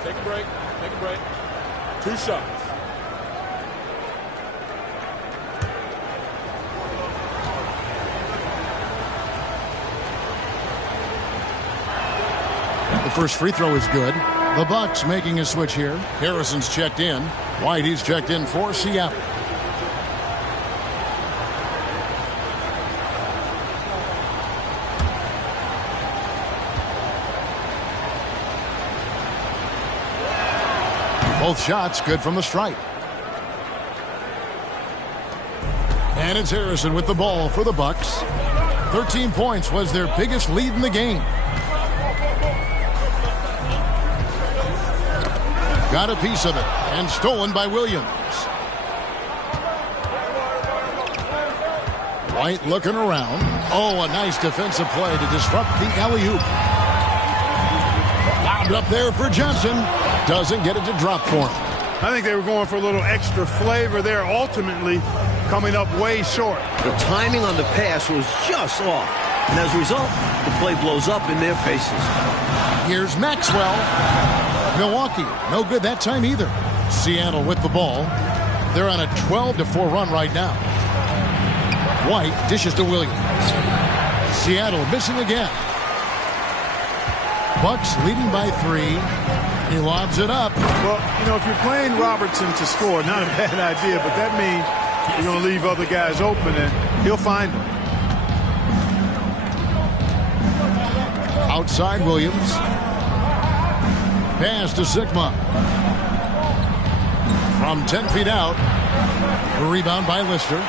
Take a break. Take a break. 2 shots. The first free throw is good. The Bucks making a switch here. Harrison's checked in. White, he's checked in for Seattle. Both shots good from the stripe. And it's Harrison with the ball for the Bucks. 13 points was their biggest lead in the game. Got a piece of it and stolen by Williams. White looking around. Oh, a nice defensive play to disrupt the alley-oop. Lobbed up there for Johnson. Doesn't get it to drop for him. I think they were going for a little extra flavor there, ultimately coming up way short. The timing on the pass was just off. And as a result, the play blows up in their faces. Here's Maxwell. Milwaukee, no good that time either. Seattle with the ball. They're on a 12-4 run right now. White dishes to Williams. Seattle missing again. Bucks leading by 3. He lobs it up. Well, you know, if you're playing Robertson to score, not a bad idea, but that means you're going to leave other guys open, and he'll find them. Outside Williams. Pass to Sigma. From 10 feet out. A rebound by Lister.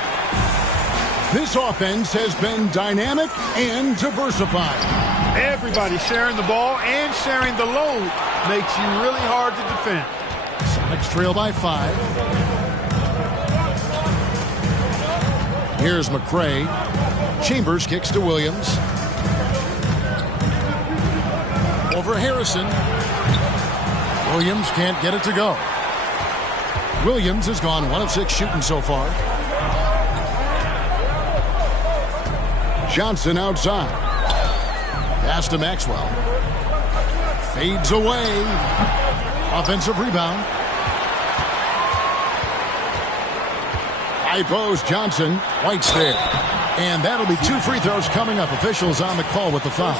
This offense has been dynamic and diversified. Everybody sharing the ball and sharing the load makes you really hard to defend. Sonics trail by 5. Here's McCray. Chambers kicks to Williams. Over Harrison. Williams can't get it to go. Williams has gone 1 of 6 shooting so far. Johnson outside. Pass to Maxwell. Fades away. Offensive rebound. High post Johnson. White's there. And that'll be 2 free throws coming up. Officials on the call with the foul.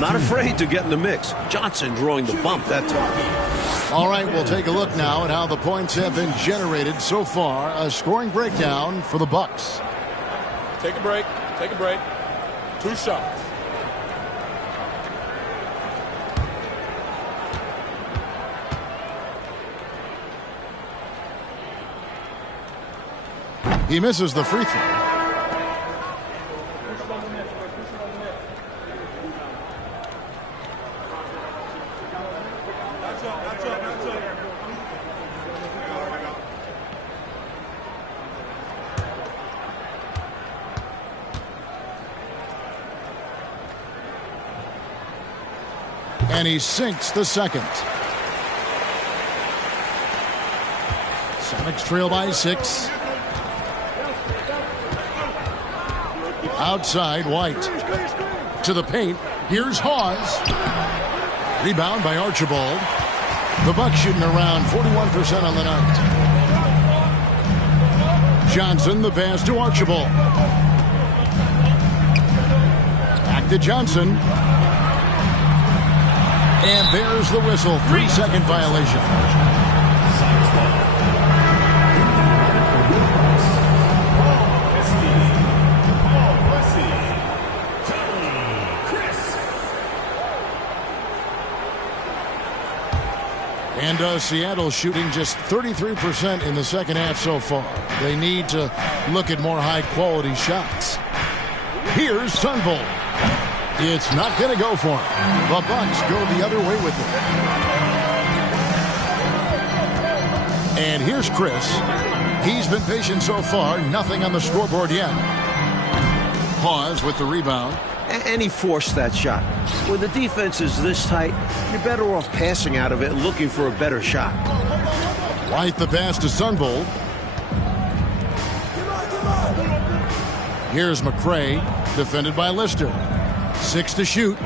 Not afraid to get in the mix. Johnson drawing the bump that time. All right, we'll take a look now at how the points have been generated so far. A scoring breakdown for the Bucks. Take a break. Take a break. 2 shots. He misses the free throw. And he sinks the second. Sonics trail by 6. Outside, White. To the paint. Here's Hawes. Rebound by Archibald. The Bucks shooting around 41% on the night. Johnson, the pass to Archibald. Back to Johnson. And there's the whistle. 3-second violation. And Seattle shooting just 33% in the second half so far. They need to look at more high-quality shots. Here's Sunvolt. It's not going to go for him. The Bucks go the other way with it. And here's Chris. He's been patient so far. Nothing on the scoreboard yet. Pause with the rebound. And he forced that shot. When the defense is this tight, you're better off passing out of it and looking for a better shot. White the pass to Sunvolt. Here's McCray, defended by Lister. 6 to shoot.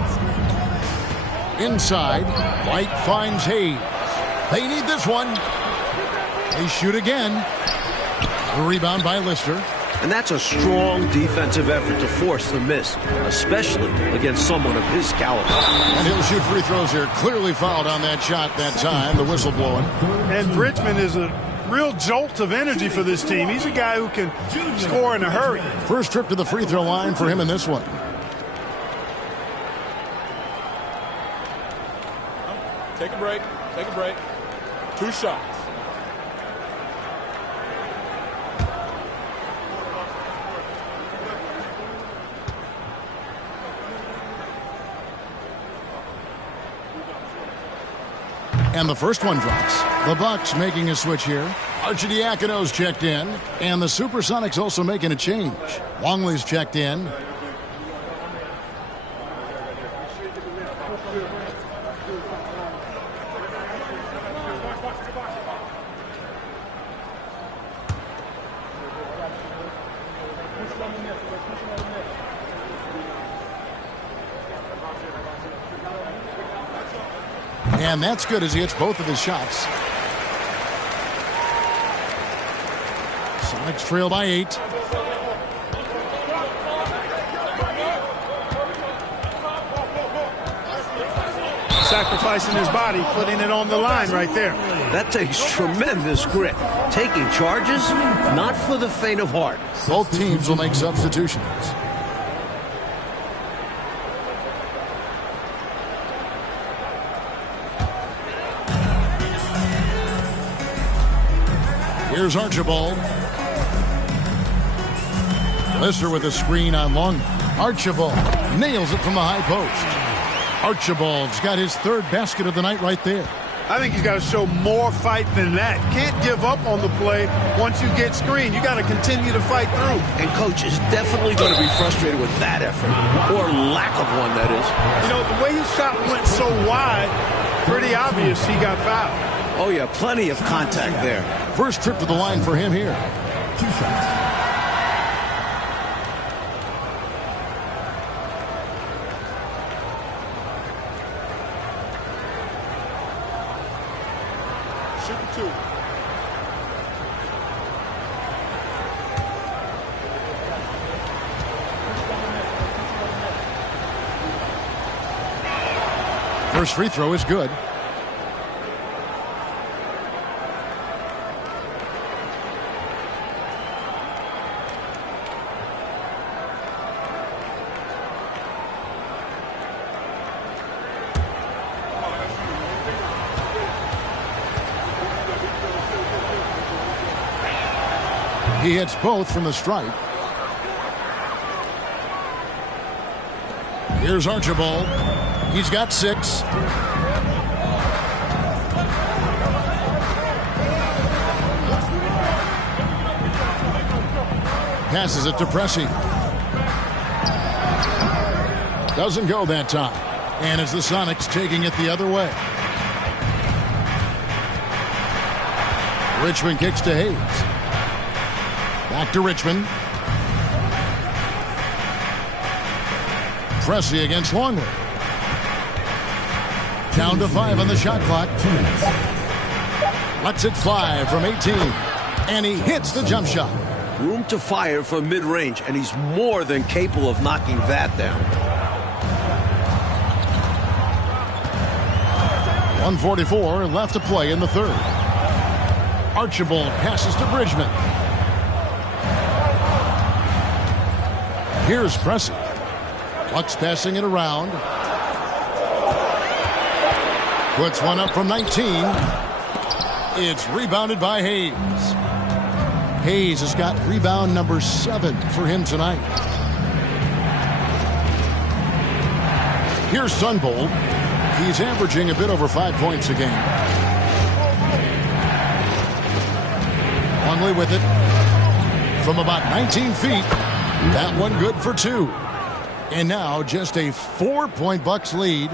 Inside, White finds Hayes. They need this one. They shoot again. The rebound by Lister. And that's a strong defensive effort to force the miss, especially against someone of his caliber. And he'll shoot free throws here. Clearly fouled on that shot that time. The whistle blowing. And Bridgman is a real jolt of energy for this team. He's a guy who can score in a hurry. First trip to the free throw line for him in this one. Take a break. Take a break. 2 shots. And the first one drops. The Bucks making a switch here. Arcidiacono's checked in. And the Supersonics also making a change. Longley's checked in. And that's good as he hits both of his shots. Sonics trail by 8. Sacrificing his body, putting it on the line right there. That takes tremendous grit. Taking charges, not for the faint of heart. Both teams will make substitutions. Here's Archibald. Lister with a screen on Long. Archibald nails it from the high post. Archibald's got his third basket of the night right there. I think he's got to show more fight than that. Can't give up on the play once you get screened. You got to continue to fight through. And coach is definitely going to be frustrated with that effort, or lack of one, that is. You know, the way his shot went so wide, pretty obvious he got fouled. Oh, yeah, plenty of contact there. First trip to the line for him here. 2 shots. Shooting 2. First free throw is good. He hits both from the stripe. Here's Archibald. He's got 6. Passes it to Pressey. Doesn't go that time. And it's the Sonics taking it the other way. Richmond kicks to Hayes. Back to Richmond. Pressey against Longley. Down to 5 on the shot clock. Lets it fly from 18. And he hits the jump shot. Room to fire from mid-range, and he's more than capable of knocking that down. 1:44 left to play in the third. Archibald passes to Bridgman. Here's Pressey. Bucks passing it around. Puts one up from 19. It's rebounded by Hayes. Hayes has got rebound number 7 for him tonight. Here's Sunbold. He's averaging a bit over 5 points a game. Longley with it from about 19 feet. That one good for 2. And now just a 4-point Bucks lead.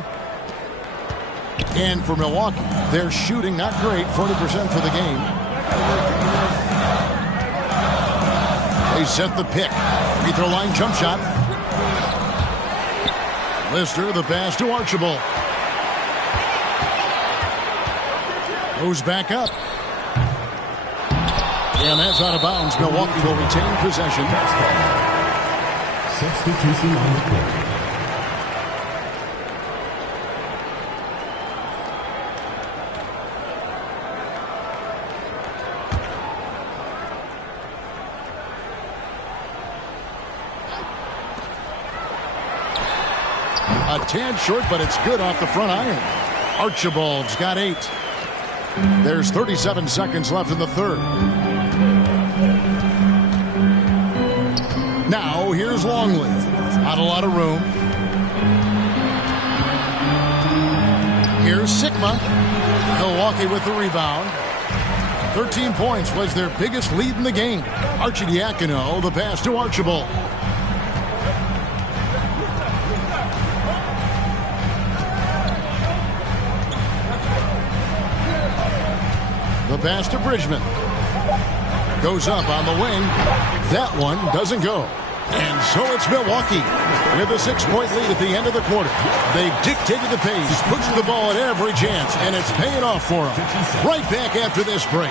And for Milwaukee, they're shooting not great, 40% for the game. They set the pick. Free throw line jump shot. Lister, the pass to Archibald. Goes back up. And that's out of bounds. Milwaukee will retain possession. Substitution on the court. A tad short, but it's good off the front iron. Archibald's got 8. There's 37 seconds left in the third. Now here's Longley. Not a lot of room. Here's Sigma. Milwaukee with the rebound. 13 points was their biggest lead in the game. Arcidiacono, the pass to Archibald. The pass to Bridgman. Goes up on the wing. That one doesn't go. And so it's Milwaukee with a 6-point lead at the end of the quarter. They've dictated the pace, pushing the ball at every chance, and it's paying off for them. Right back after this break.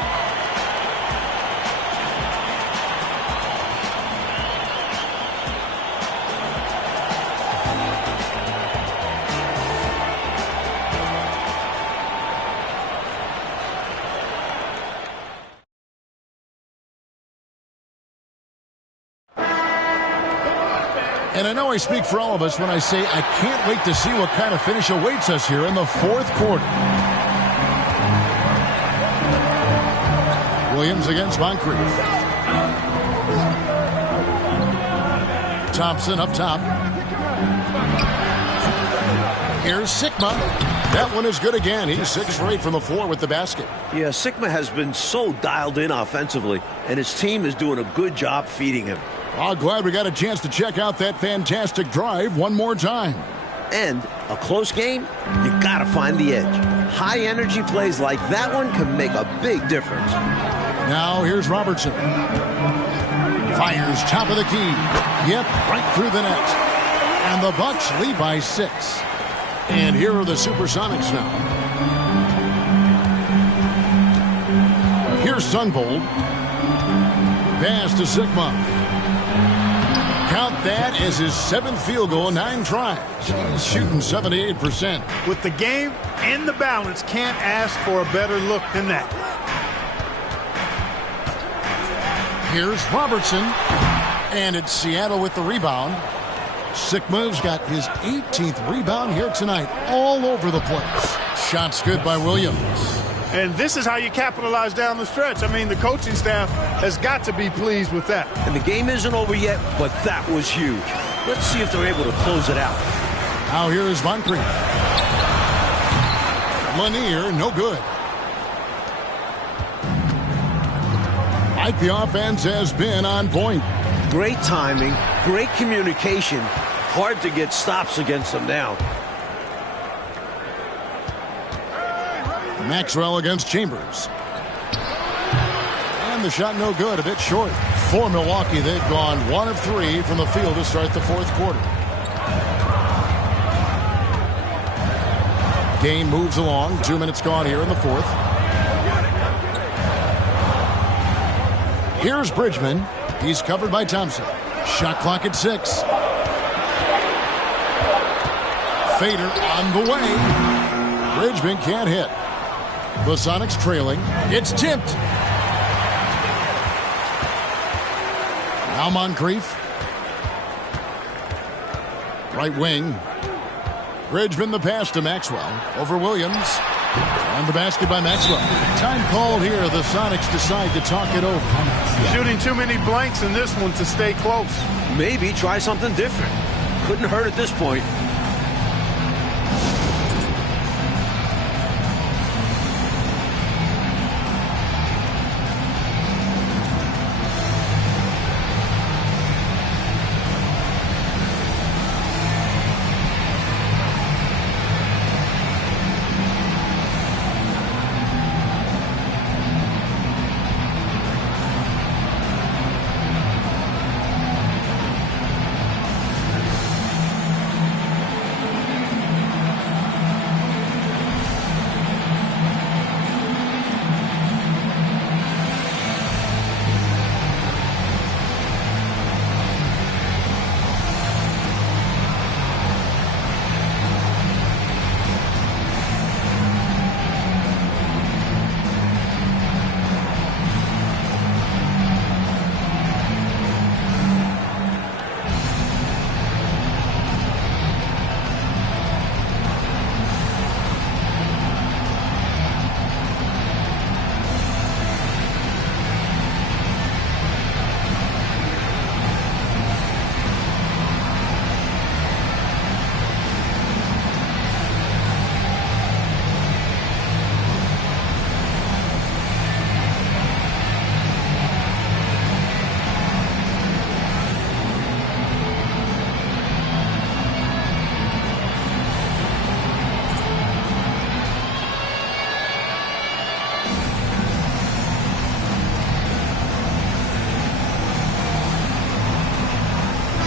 And I know I speak for all of us when I say I can't wait to see what kind of finish awaits us here in the fourth quarter. Williams against Moncrief. Thompson up top. Here's Sigma. That one is good again. He's 6 for 8 from the floor with the basket. Yeah, Sigma has been so dialed in offensively, and his team is doing a good job feeding him. Oh, glad we got a chance to check out that fantastic drive one more time. And a close game, you gotta find the edge. High energy plays like that one can make a big difference. Now here's Robertson. Fires top of the key. Yep, right through the net. And the Bucks lead by 6. And here are the Supersonics now. Here's Sunbold. Pass to Sigma. Count that as his 7th field goal in 9 tries. He's shooting 78%. With the game in the balance, can't ask for a better look than that. Here's Robertson. And it's Seattle with the rebound. Sigma's got his 18th rebound here tonight. All over the place. Shots good by Williams. And this is how you capitalize down the stretch. I mean, the coaching staff has got to be pleased with that. And the game isn't over yet, but that was huge. Let's see if they're able to close it out. Now here is Moncrief. Lanier, no good. Like the offense has been on point. Great timing, great communication. Hard to get stops against them now. Maxwell against Chambers. And the shot no good, a bit short. For Milwaukee, they've gone 1 of 3 from the field to start the fourth quarter. Game moves along. 2 minutes gone here in the fourth. Here's Bridgman. He's covered by Thompson. Shot clock at 6. Fader on the way. Bridgman can't hit. The Sonics trailing. It's tipped. Now Moncrief. Right wing. Bridgman the pass to Maxwell. Over Williams. And the basket by Maxwell. Time called here. The Sonics decide to talk it over. Shooting too many blanks in this one to stay close. Maybe try something different. Couldn't hurt at this point.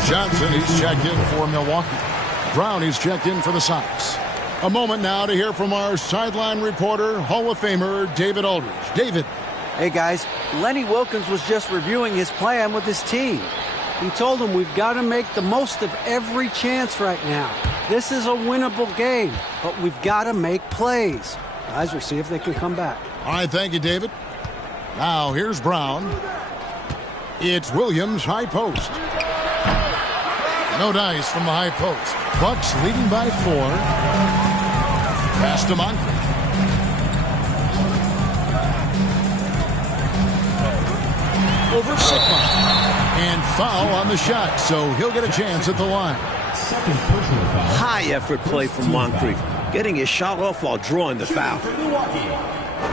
Johnson, he's checked in for Milwaukee. Brown, he's checked in for the Sonics. A moment now to hear from our sideline reporter, Hall of Famer David Aldridge. David. Hey, guys. Lenny Wilkins was just reviewing his plan with his team. He told them we've got to make the most of every chance right now. This is a winnable game, but we've got to make plays. Guys, we'll see if they can come back. All right, thank you, David. Now, here's Brown. It's Williams, high post. No dice from the high post. Bucks leading by 4. Pass to Moncrief. Over Sigma. And foul on the shot, so he'll get a chance at the line. Second personal foul. High effort play from Moncrief. Getting his shot off while drawing the foul. For Milwaukee,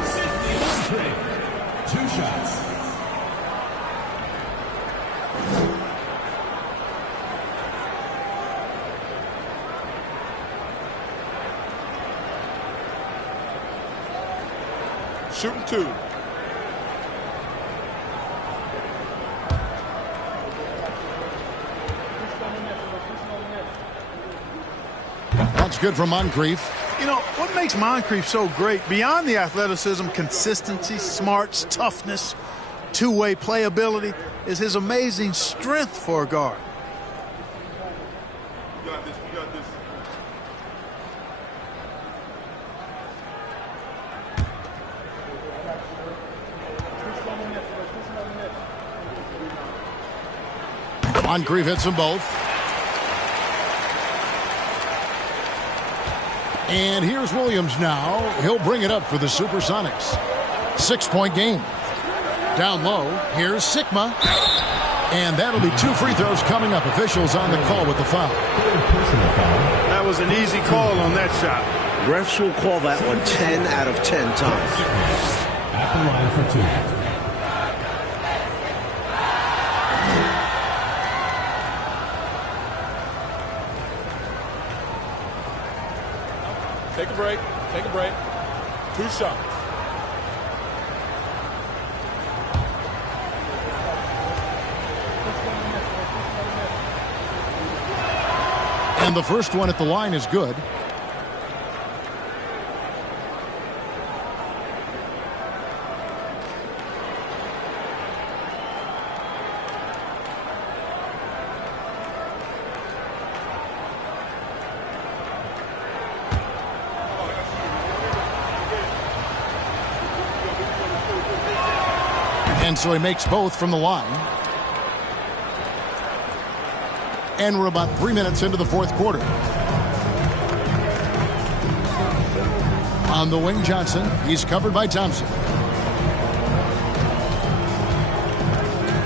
Sidney Moncrief. 2 shots. Shooting 2. That's good for Moncrief. You know, what makes Moncrief so great, beyond the athleticism, consistency, smarts, toughness, two-way playability, is his amazing strength for a guard. We got this. Moncrief hits them both. And here's Williams now. He'll bring it up for the Supersonics. 6-point game. Down low, here's Sigma. And that'll be 2 free throws coming up. Officials on the call with the foul. That was an easy call on that shot. Refs will call that one 10 out of 10 times. At the line for 2. Take a break. Take a break. 2 shots. And the first one at the line is good. And so he makes both from the line. And we're about 3 minutes into the fourth quarter. On the wing, Johnson. He's covered by Thompson.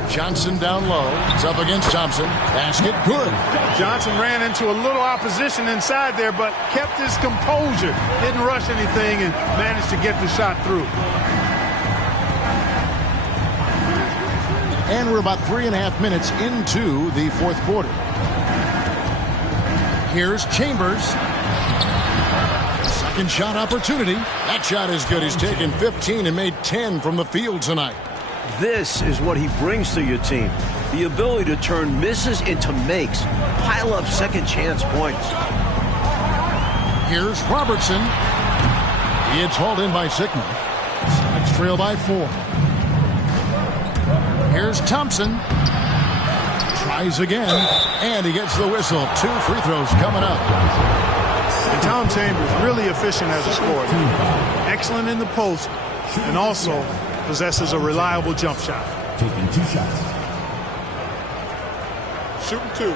Johnson down low. It's up against Thompson. Basket good. Johnson ran into a little opposition inside there, but kept his composure. Didn't rush anything and managed to get the shot through. And we're about 3.5 minutes into the fourth quarter. Here's Chambers. Second shot opportunity. That shot is good. He's taken 15 and made 10 from the field tonight. This is what he brings to your team. The ability to turn misses into makes. Pile up second chance points. Here's Robertson. He is hauled in by Sigma. Sonics trail by 4. Here's Thompson. Tries again. And he gets the whistle. 2 free throws coming up. And Tom Chambers really efficient as a scorer. Excellent in the post and also possesses a reliable jump shot. Taking 2 shots. Shooting 2.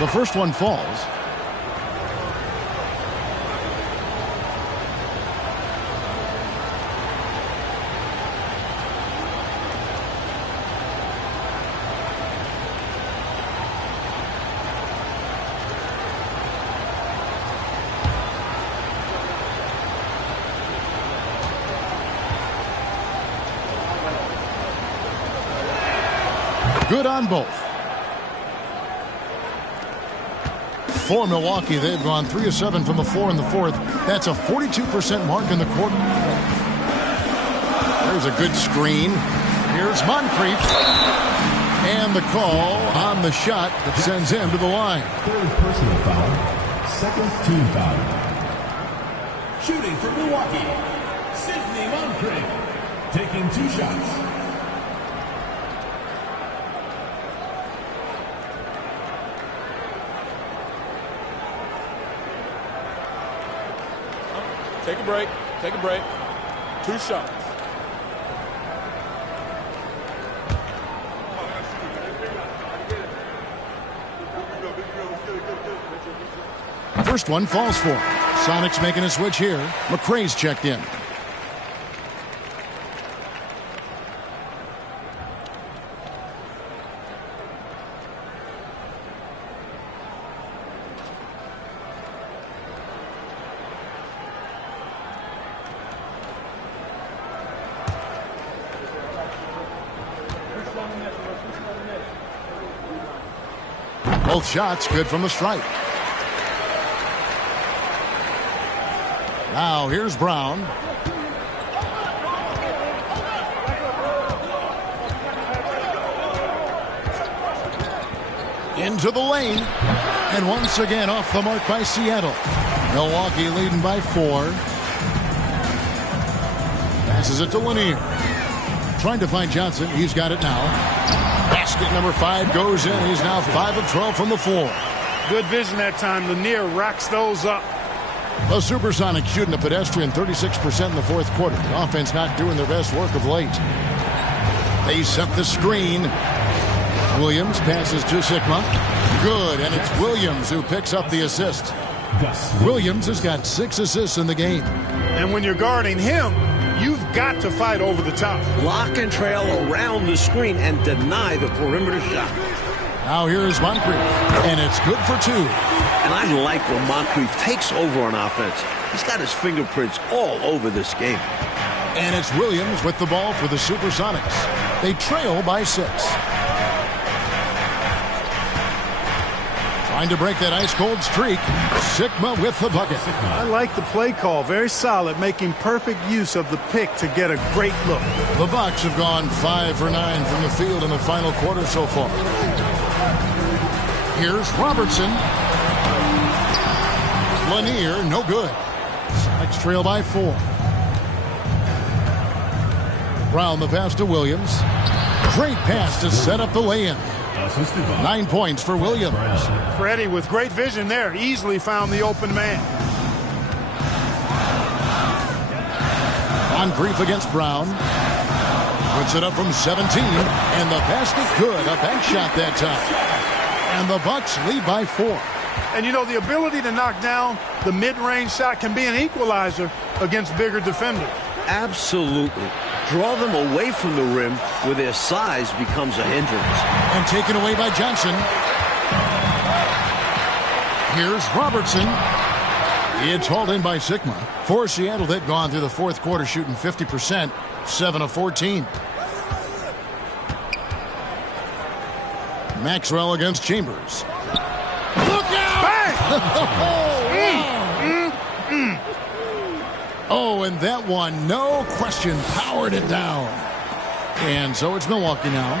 The first one falls. Good on both. For Milwaukee, they've gone 3 of 7 from the floor in the fourth. That's a 42% mark in the quarter. There's a good screen. Here's Moncrief. And the call on the shot that sends him to the line. Third personal foul. Second team foul. Shooting for Milwaukee, Sidney Moncrief. Taking 2 shots. Take a break. Take a break. 2 shots. First one falls for him. Sonics making a switch here. McRae's checked in. Both shots good from the stripe. Now here's Brown. Into the lane. And once again off the mark by Seattle. Milwaukee leading by 4. Passes it to Lanier. Trying to find Johnson. He's got it now. Basket number 5 goes in. He's now 5 of 12 from the floor. Good vision that time. Lanier racks those up. The Supersonics shooting a pedestrian 36% in the fourth quarter. The offense not doing their best work of late. They set the screen. Williams passes to Sigma. Good, and it's Williams who picks up the assist. Williams has got 6 assists in the game. And when you're guarding him, you've got to fight over the top. Lock and trail around the screen and deny the perimeter shot. Now here's Moncrief, and it's good for 2. And I like when Moncrief takes over on offense. He's got his fingerprints all over this game. And it's Williams with the ball for the Supersonics. They trail by 6. Trying to break that ice-cold streak. Sigma with the bucket. I like the play call. Very solid, making perfect use of the pick to get a great look. The Bucks have gone 5 for 9 from the field in the final quarter so far. Here's Robertson. Lanier, no good. Sonics trail by 4. Brown the pass to Williams. Great pass to set up the lay-in. Assisted by 9 points for Williams. Freddie, with great vision there, easily found the open man. Moncrief against Brown. Puts it up from 17, and the basket good. A bank shot that time. And the Bucks lead by 4. And, you know, the ability to knock down the mid-range shot can be an equalizer against bigger defenders. Absolutely. Draw them away from the rim where their size becomes a hindrance. And taken away by Johnson. Here's Robertson. It's hauled in by Sigma. For Seattle, they've gone through the fourth quarter shooting 50%, 7 of 14. Maxwell against Chambers. Look out! Oh, and that one, no question, powered it down. And so it's Milwaukee now.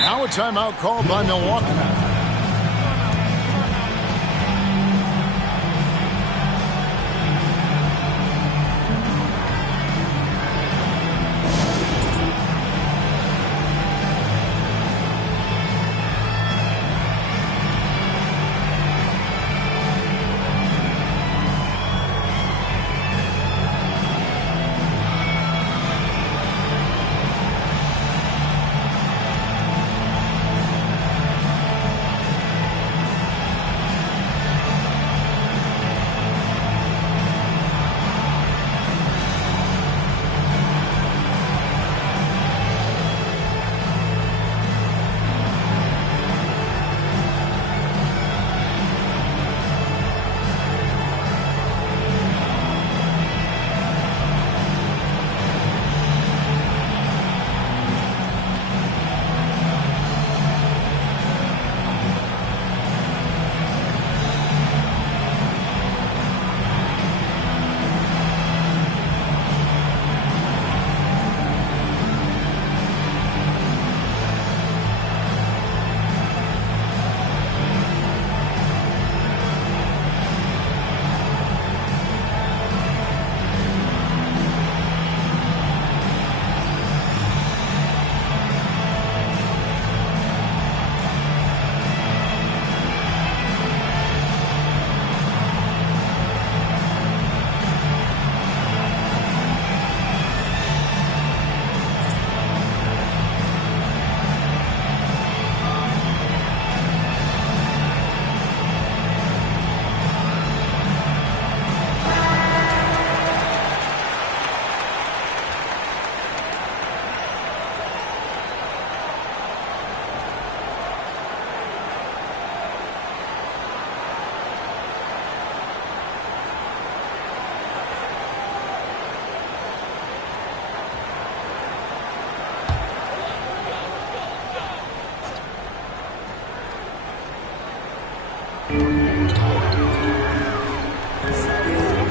Now a timeout called by Milwaukee.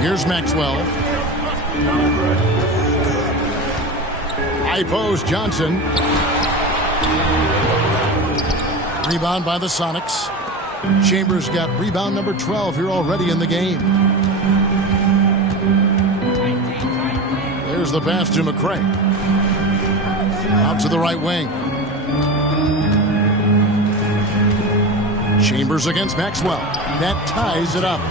Here's Maxwell. High post, Johnson. Rebound by the Sonics. Chambers got rebound number 12 here already in the game. There's the pass to McCray. Out to the right wing. Chambers against Maxwell. That ties it up.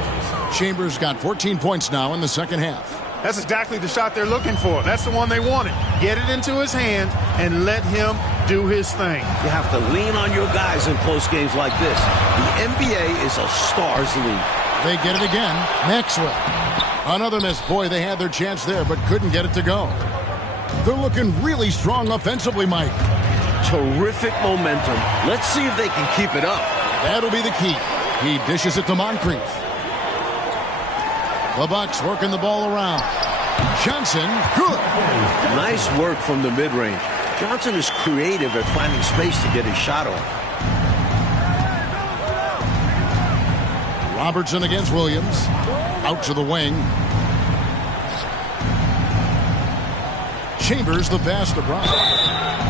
Chambers got 14 points now in the second half. That's exactly the shot they're looking for. That's the one they wanted. Get it into his hand and let him do his thing. You have to lean on your guys in close games like this. The NBA is a stars league. They get it again. Maxwell. Another miss. Boy, they had their chance there, but couldn't get it to go. They're looking really strong offensively, Mike. Terrific momentum. Let's see if they can keep it up. That'll be the key. He dishes it to Moncrief. The Bucks working the ball around. Johnson, good. Nice work from the mid-range. Johnson is creative at finding space to get his shot off. Robertson against Williams. Out to the wing. Chambers the pass to Brown.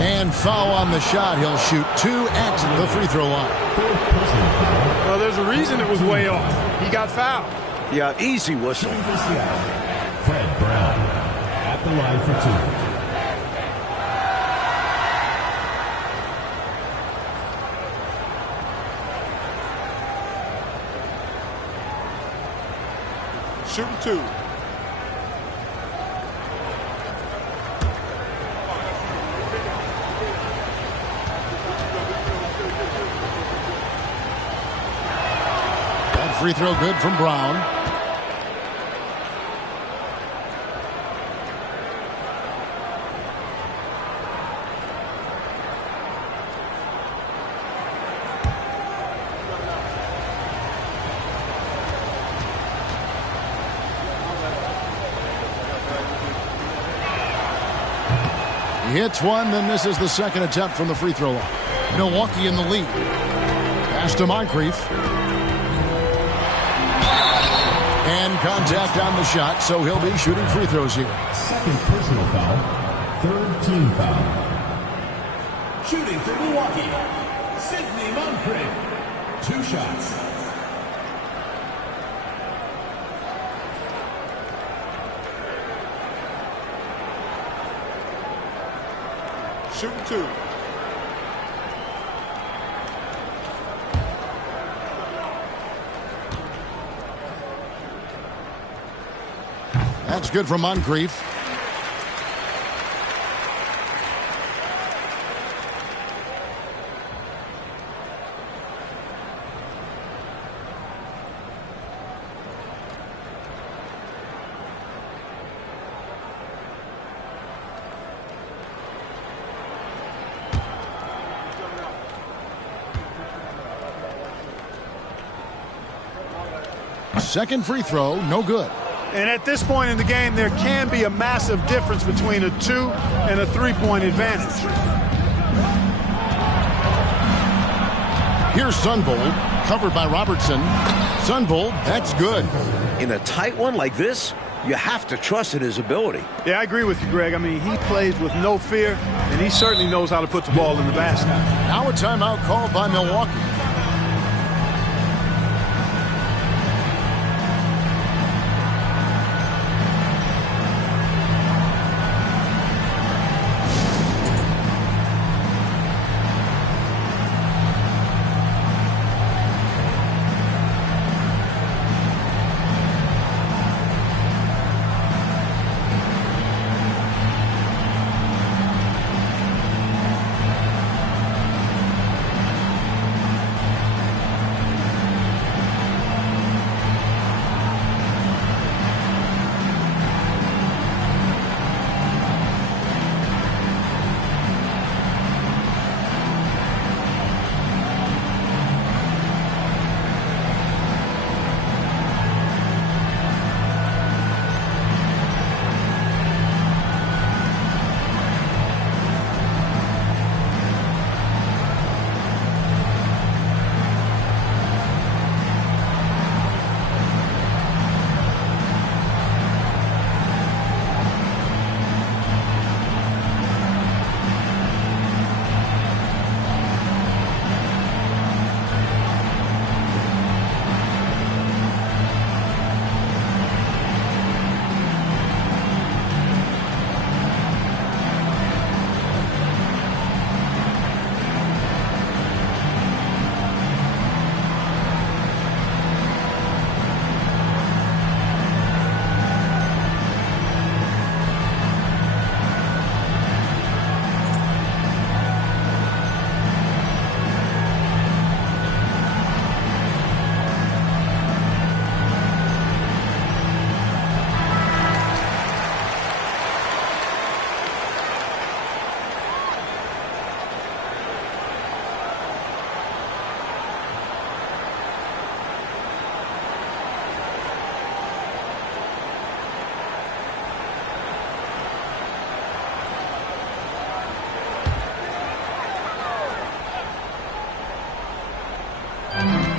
And foul on the shot. He'll shoot 2 at the free throw line. Well, there's a reason it was way off. He got fouled. Yeah, easy whistle. Fred Brown at the line for 2. Shooting 2. That free throw good from Brown. He hits one, then misses the second attempt from the free throw line. Milwaukee in the lead. Pass to Moncrief. And contact on the shot, so he'll be shooting free throws here. Second personal foul. Third team foul. Shooting for Milwaukee, Sidney Moncrief. 2 shots. Shooting 2. That's good from Moncrief. Second free throw, no good. And at this point in the game, there can be a massive difference between a 2 and a 3-point advantage. Here's Sunvold, covered by Robertson. Sunvold, that's good. In a tight one like this, you have to trust in his ability. Yeah, I agree with you, Greg. I mean, he plays with no fear, and he certainly knows how to put the ball in the basket. Now a timeout called by Milwaukee.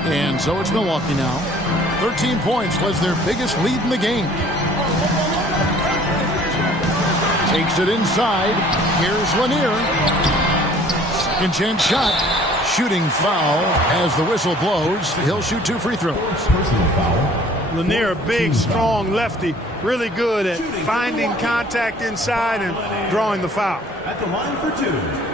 And so it's Milwaukee now. 13 points was their biggest lead in the game. Takes it inside. Here's Lanier. Second chance shot. Shooting foul as the whistle blows. He'll shoot 2 free throws. Personal foul. Lanier, a big, strong lefty, really good at finding contact inside and drawing the foul. At the line for 2.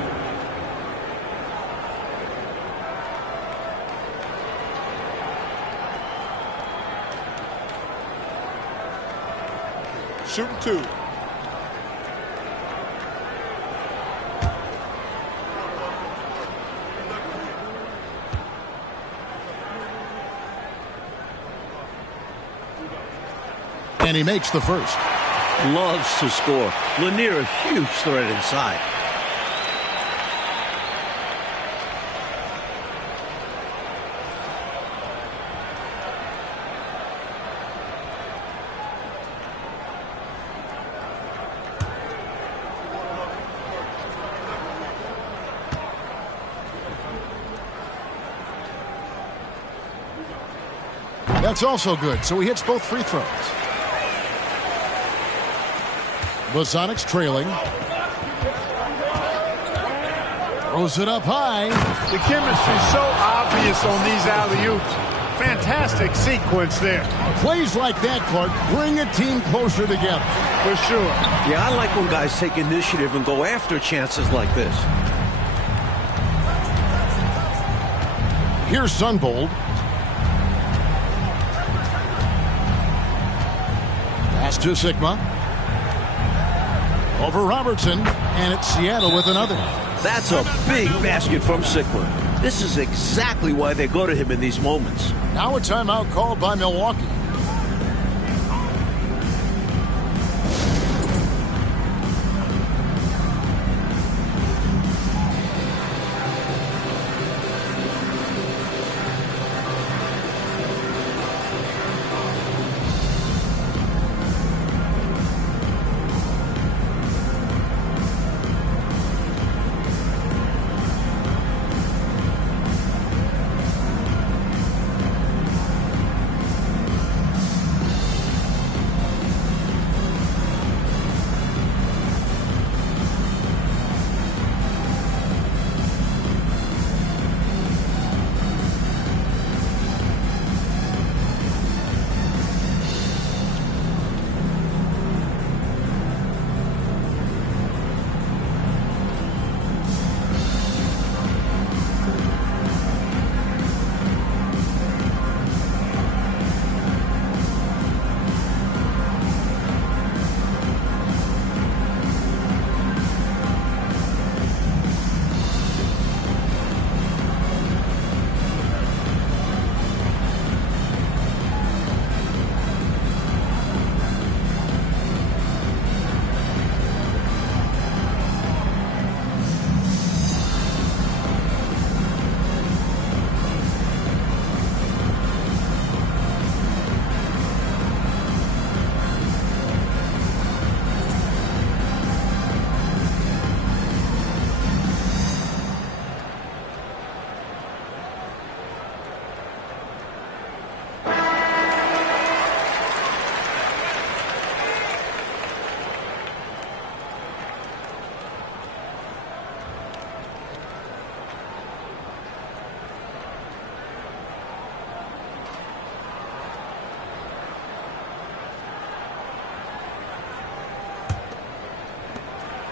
Shooting 2. And he makes the first. Loves to score. Lanier, a huge threat inside. That's also good, so he hits both free throws. The Sonics trailing. Throws it up high. The chemistry is so obvious on these alley-oops. Fantastic sequence there. Plays like that, Clark, bring a team closer together. For sure. Yeah, I like when guys take initiative and go after chances like this. Here's Sunbold. Pass to Sigma. Over Robertson, and it's Seattle with another. That's a big basket from Sigma. This is exactly why they go to him in these moments. Now a timeout called by Milwaukee.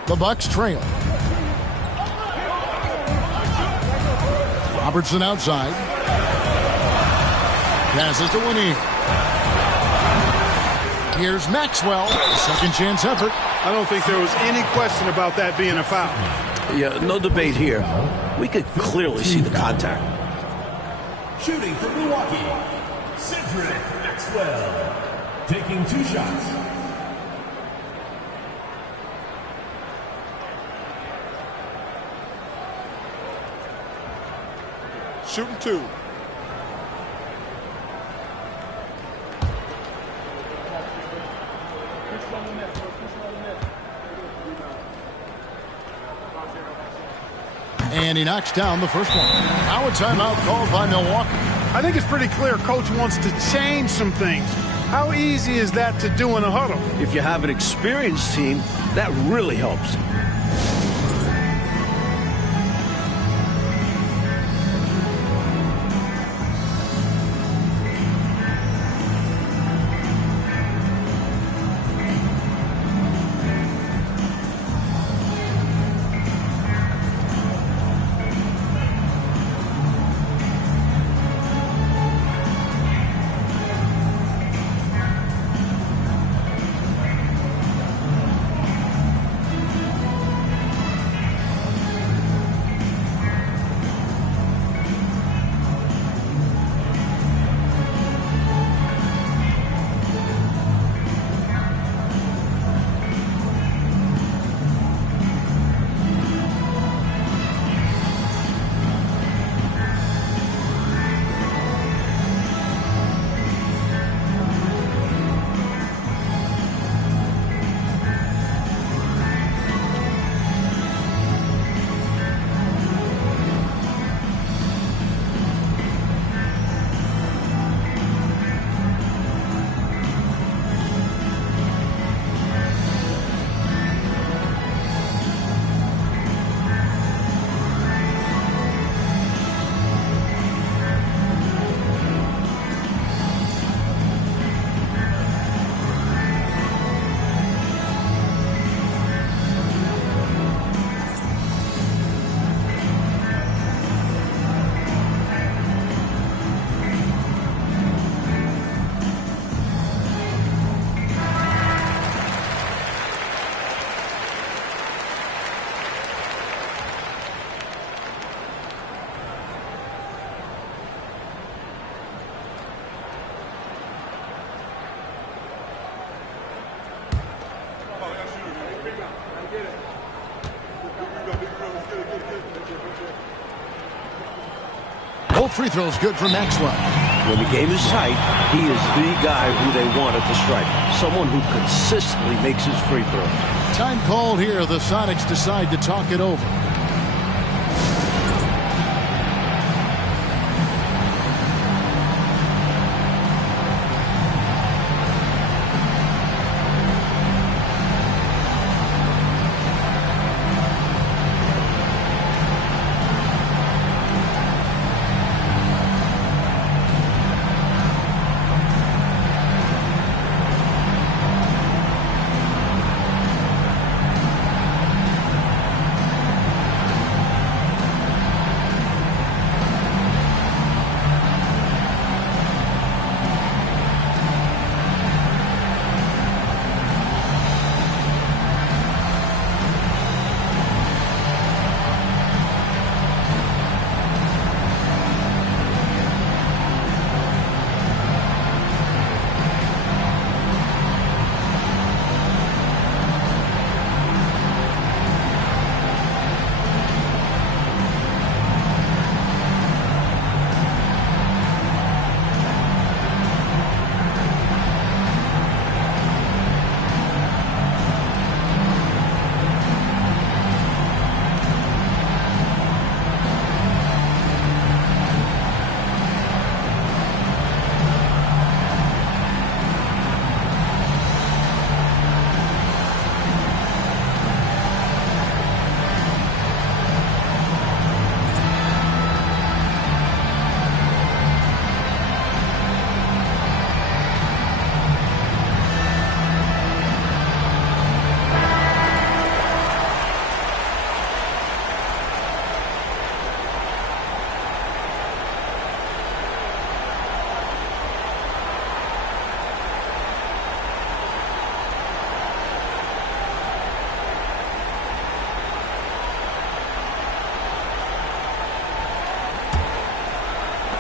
The Bucks trail. Robertson outside. Passes to Winnie. Here's Maxwell. Second chance effort. I don't think there was any question about that being a foul. Yeah, no debate here. We could clearly see the contact. Shooting for Milwaukee, Cedric Maxwell. Taking 2 shots. Shooting 2. And he knocks down the first one. Now a timeout called by Milwaukee. I think it's pretty clear Coach wants to change some things. How easy is that to do in a huddle? If you have an experienced team, that really helps. free throw's good for Maxwell. When the game is tight, he is the guy who they want at the stripe. Someone who consistently makes his free throws. Time called here. The Sonics decide to talk it over.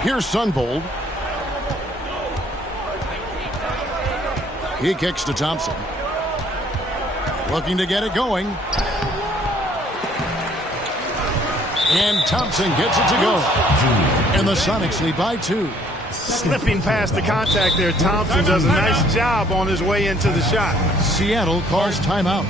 Here's Sunvold. He kicks to Thompson. Looking to get it going. And Thompson gets it to go. And the Sonics lead by 2. Slipping past the contact there. Thompson does a nice job on his way into the shot. Seattle calls timeout.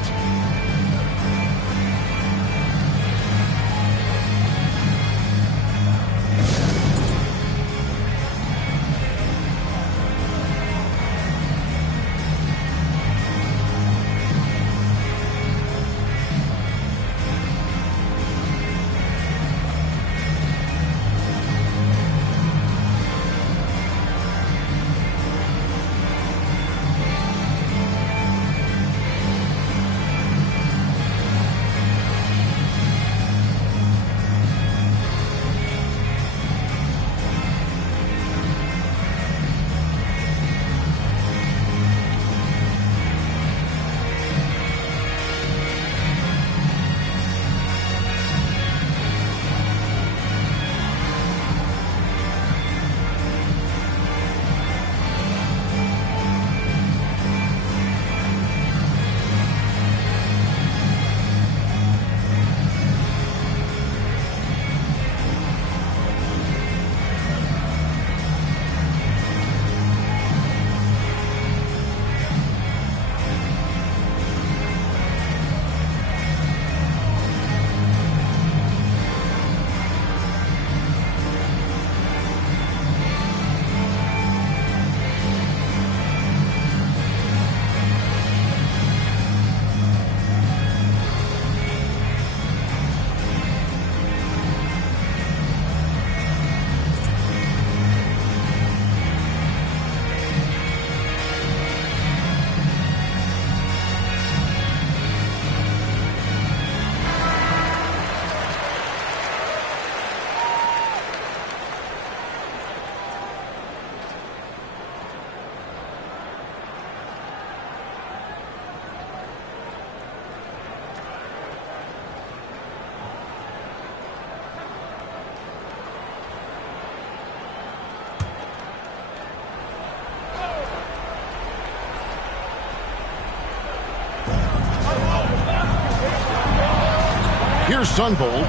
Here's Sunvold.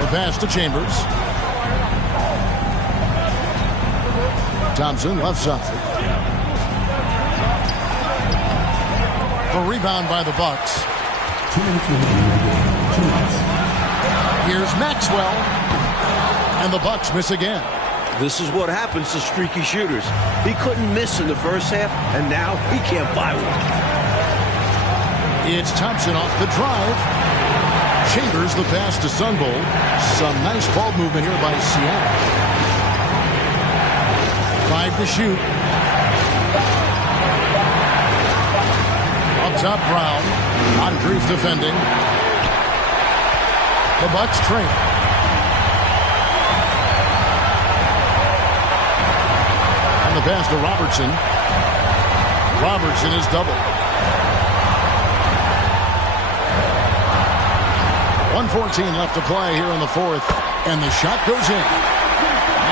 The pass to Chambers. Thompson, left side. The rebound by the Bucks. 2 minutes remaining. 2 minutes. Here's Maxwell. And the Bucks miss again. This is what happens to streaky shooters. He couldn't miss in the first half, and now he can't buy one. It's Thompson off the drive. Chambers the pass to Sunvold. Some nice ball movement here by Seattle. 5 to shoot. Up top, Brown. Moncrief defending. The Bucks trail. And the pass to Robertson. Robertson is double. 1:14 left to play here in the fourth. And the shot goes in.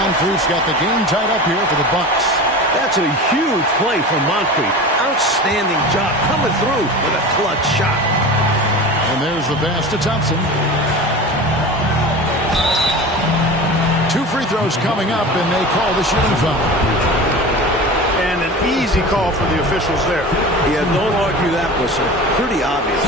Moncrief's got the game tied up here for the Bucks. That's a huge play from Moncrief. Outstanding job coming through with a clutch shot. And there's the pass to Thompson. 2 free throws coming up, and they call the shooting foul. And an easy call for the officials there. Yeah, don't argue that whistle. Pretty obvious.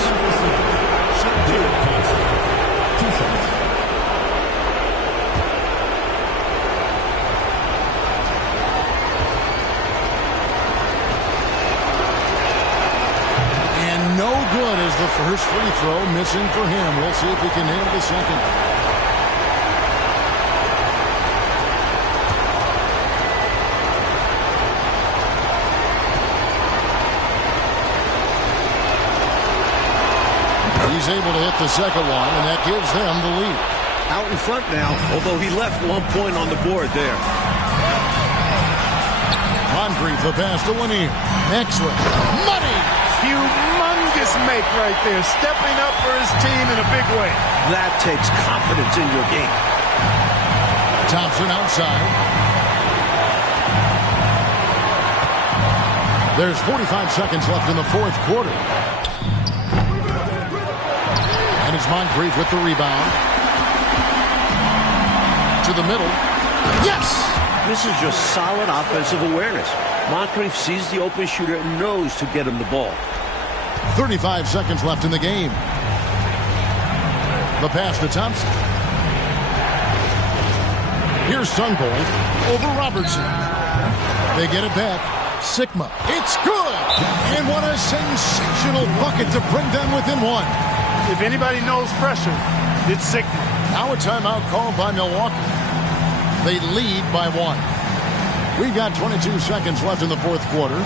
And no good as the first free throw missing for him. We'll see if he can nail the second. He's able to hit the second one, and that gives them the lead. Out in front now, although he left 1 point on the board there. Moncrief, the pass to Lanier. Maxwell. Money! Humongous make right there. Stepping up for his team in a big way. That takes confidence in your game. Thompson outside. There's 45 seconds left in the fourth quarter. And it's Moncrief with the rebound. To the middle. Yes! This is just solid offensive awareness. Moncrief sees the open shooter and knows to get him the ball. 35 seconds left in the game. The pass to Thompson. Here's Sunvold over Robertson. They get it back. Sigma. It's good! And what a sensational bucket to bring them within one. If anybody knows pressure, it's Sigma. Now a timeout called by Milwaukee. They lead by 1. We've got 22 seconds left in the fourth quarter.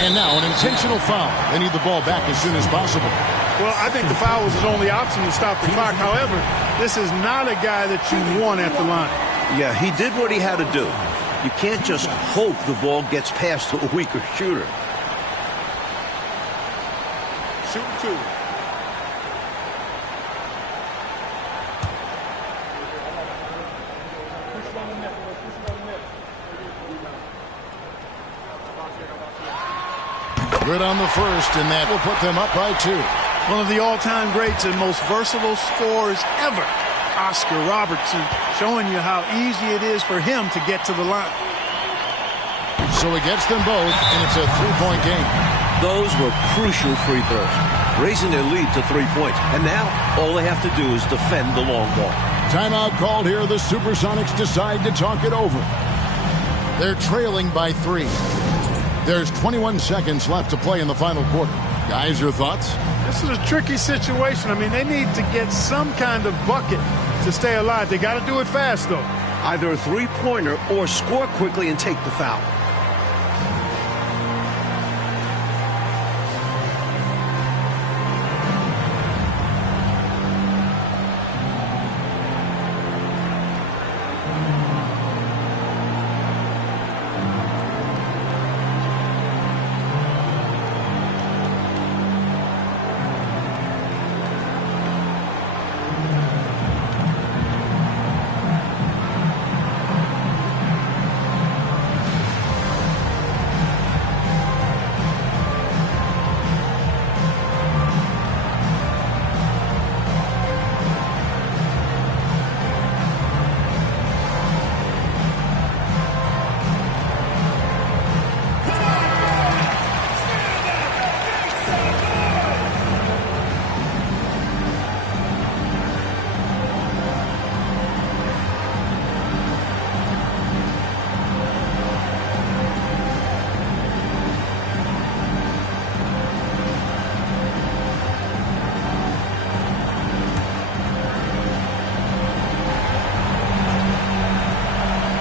And now an intentional foul. They need the ball back as soon as possible. Well, I think the foul was his only option to stop the clock. However, this is not a guy that you want at the line. Yeah, he did what he had to do. You can't just hope the ball gets past to a weaker shooter. Shooting 2. Good on the first, and that will put them up by 2. One of the all-time greats and most versatile scorers ever, Oscar Robertson, showing you how easy it is for him to get to the line. So he gets them both, and it's a three-point game. Those were crucial free throws, raising their lead to 3 points. And now all they have to do is defend the long ball. Timeout called here. The Supersonics decide to talk it over. They're trailing by 3. There's 21 seconds left to play in the final quarter. Guys, your thoughts? This is a tricky situation. I mean, they need to get some kind of bucket to stay alive. They got to do it fast, though. Either a three-pointer or score quickly and take the foul.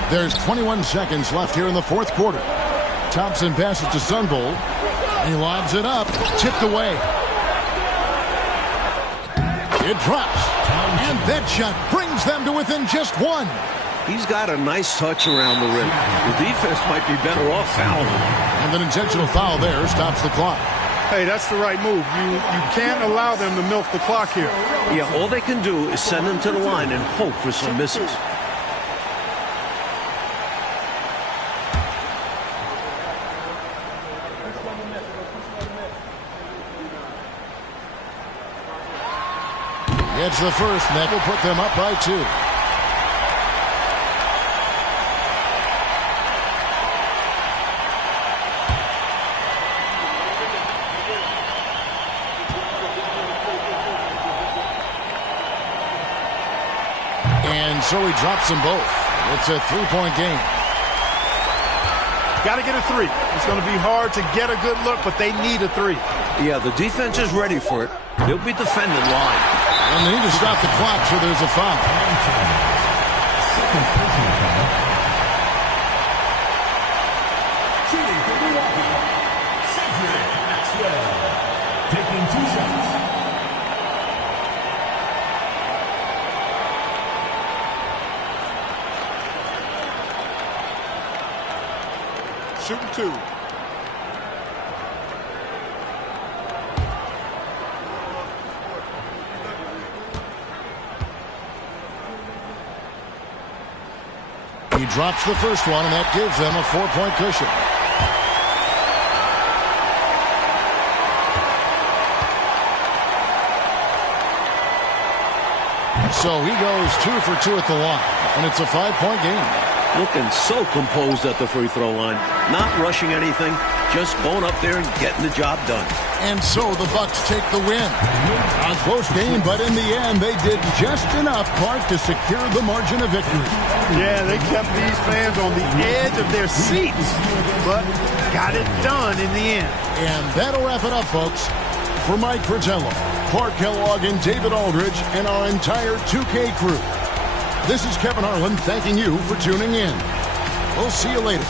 There's 21 seconds left here in the fourth quarter. Thompson passes to Sunvold. He lobs it up. Tipped away. It drops. And that shot brings them to within just 1. He's got a nice touch around the rim. The defense might be better off fouling him. And an intentional foul there stops the clock. Hey, that's the right move. You can't allow them to milk the clock here. Yeah, all they can do is send them to the line and hope for some misses. It's the first, and that will put them up by 2. And so he drops them both. It's a 3-point game. Got to get a 3. It's going to be hard to get a good look, but they need a 3. Yeah, the defense is ready for it. They'll be defending line. And they need to stop the clock, so there's a foul. Second personal foul. Shooting for Milwaukee, Cedric Maxwell. Taking 2 shots. Shooting 2. He drops the first one, and that gives them a 4-point cushion. So he goes 2 for 2 at the line, and it's a 5-point game. Looking so composed at the free throw line. Not rushing anything, just going up there and getting the job done. And so the Bucks take the win. A close game, but in the end, they did just enough, Clark, to secure the margin of victory. Yeah, they kept these fans on the edge of their seats, but got it done in the end. And that'll wrap it up, folks. For Mike Fratello, Clark Kellogg, and David Aldridge, and our entire 2K crew, this is Kevin Harlan thanking you for tuning in. We'll see you later.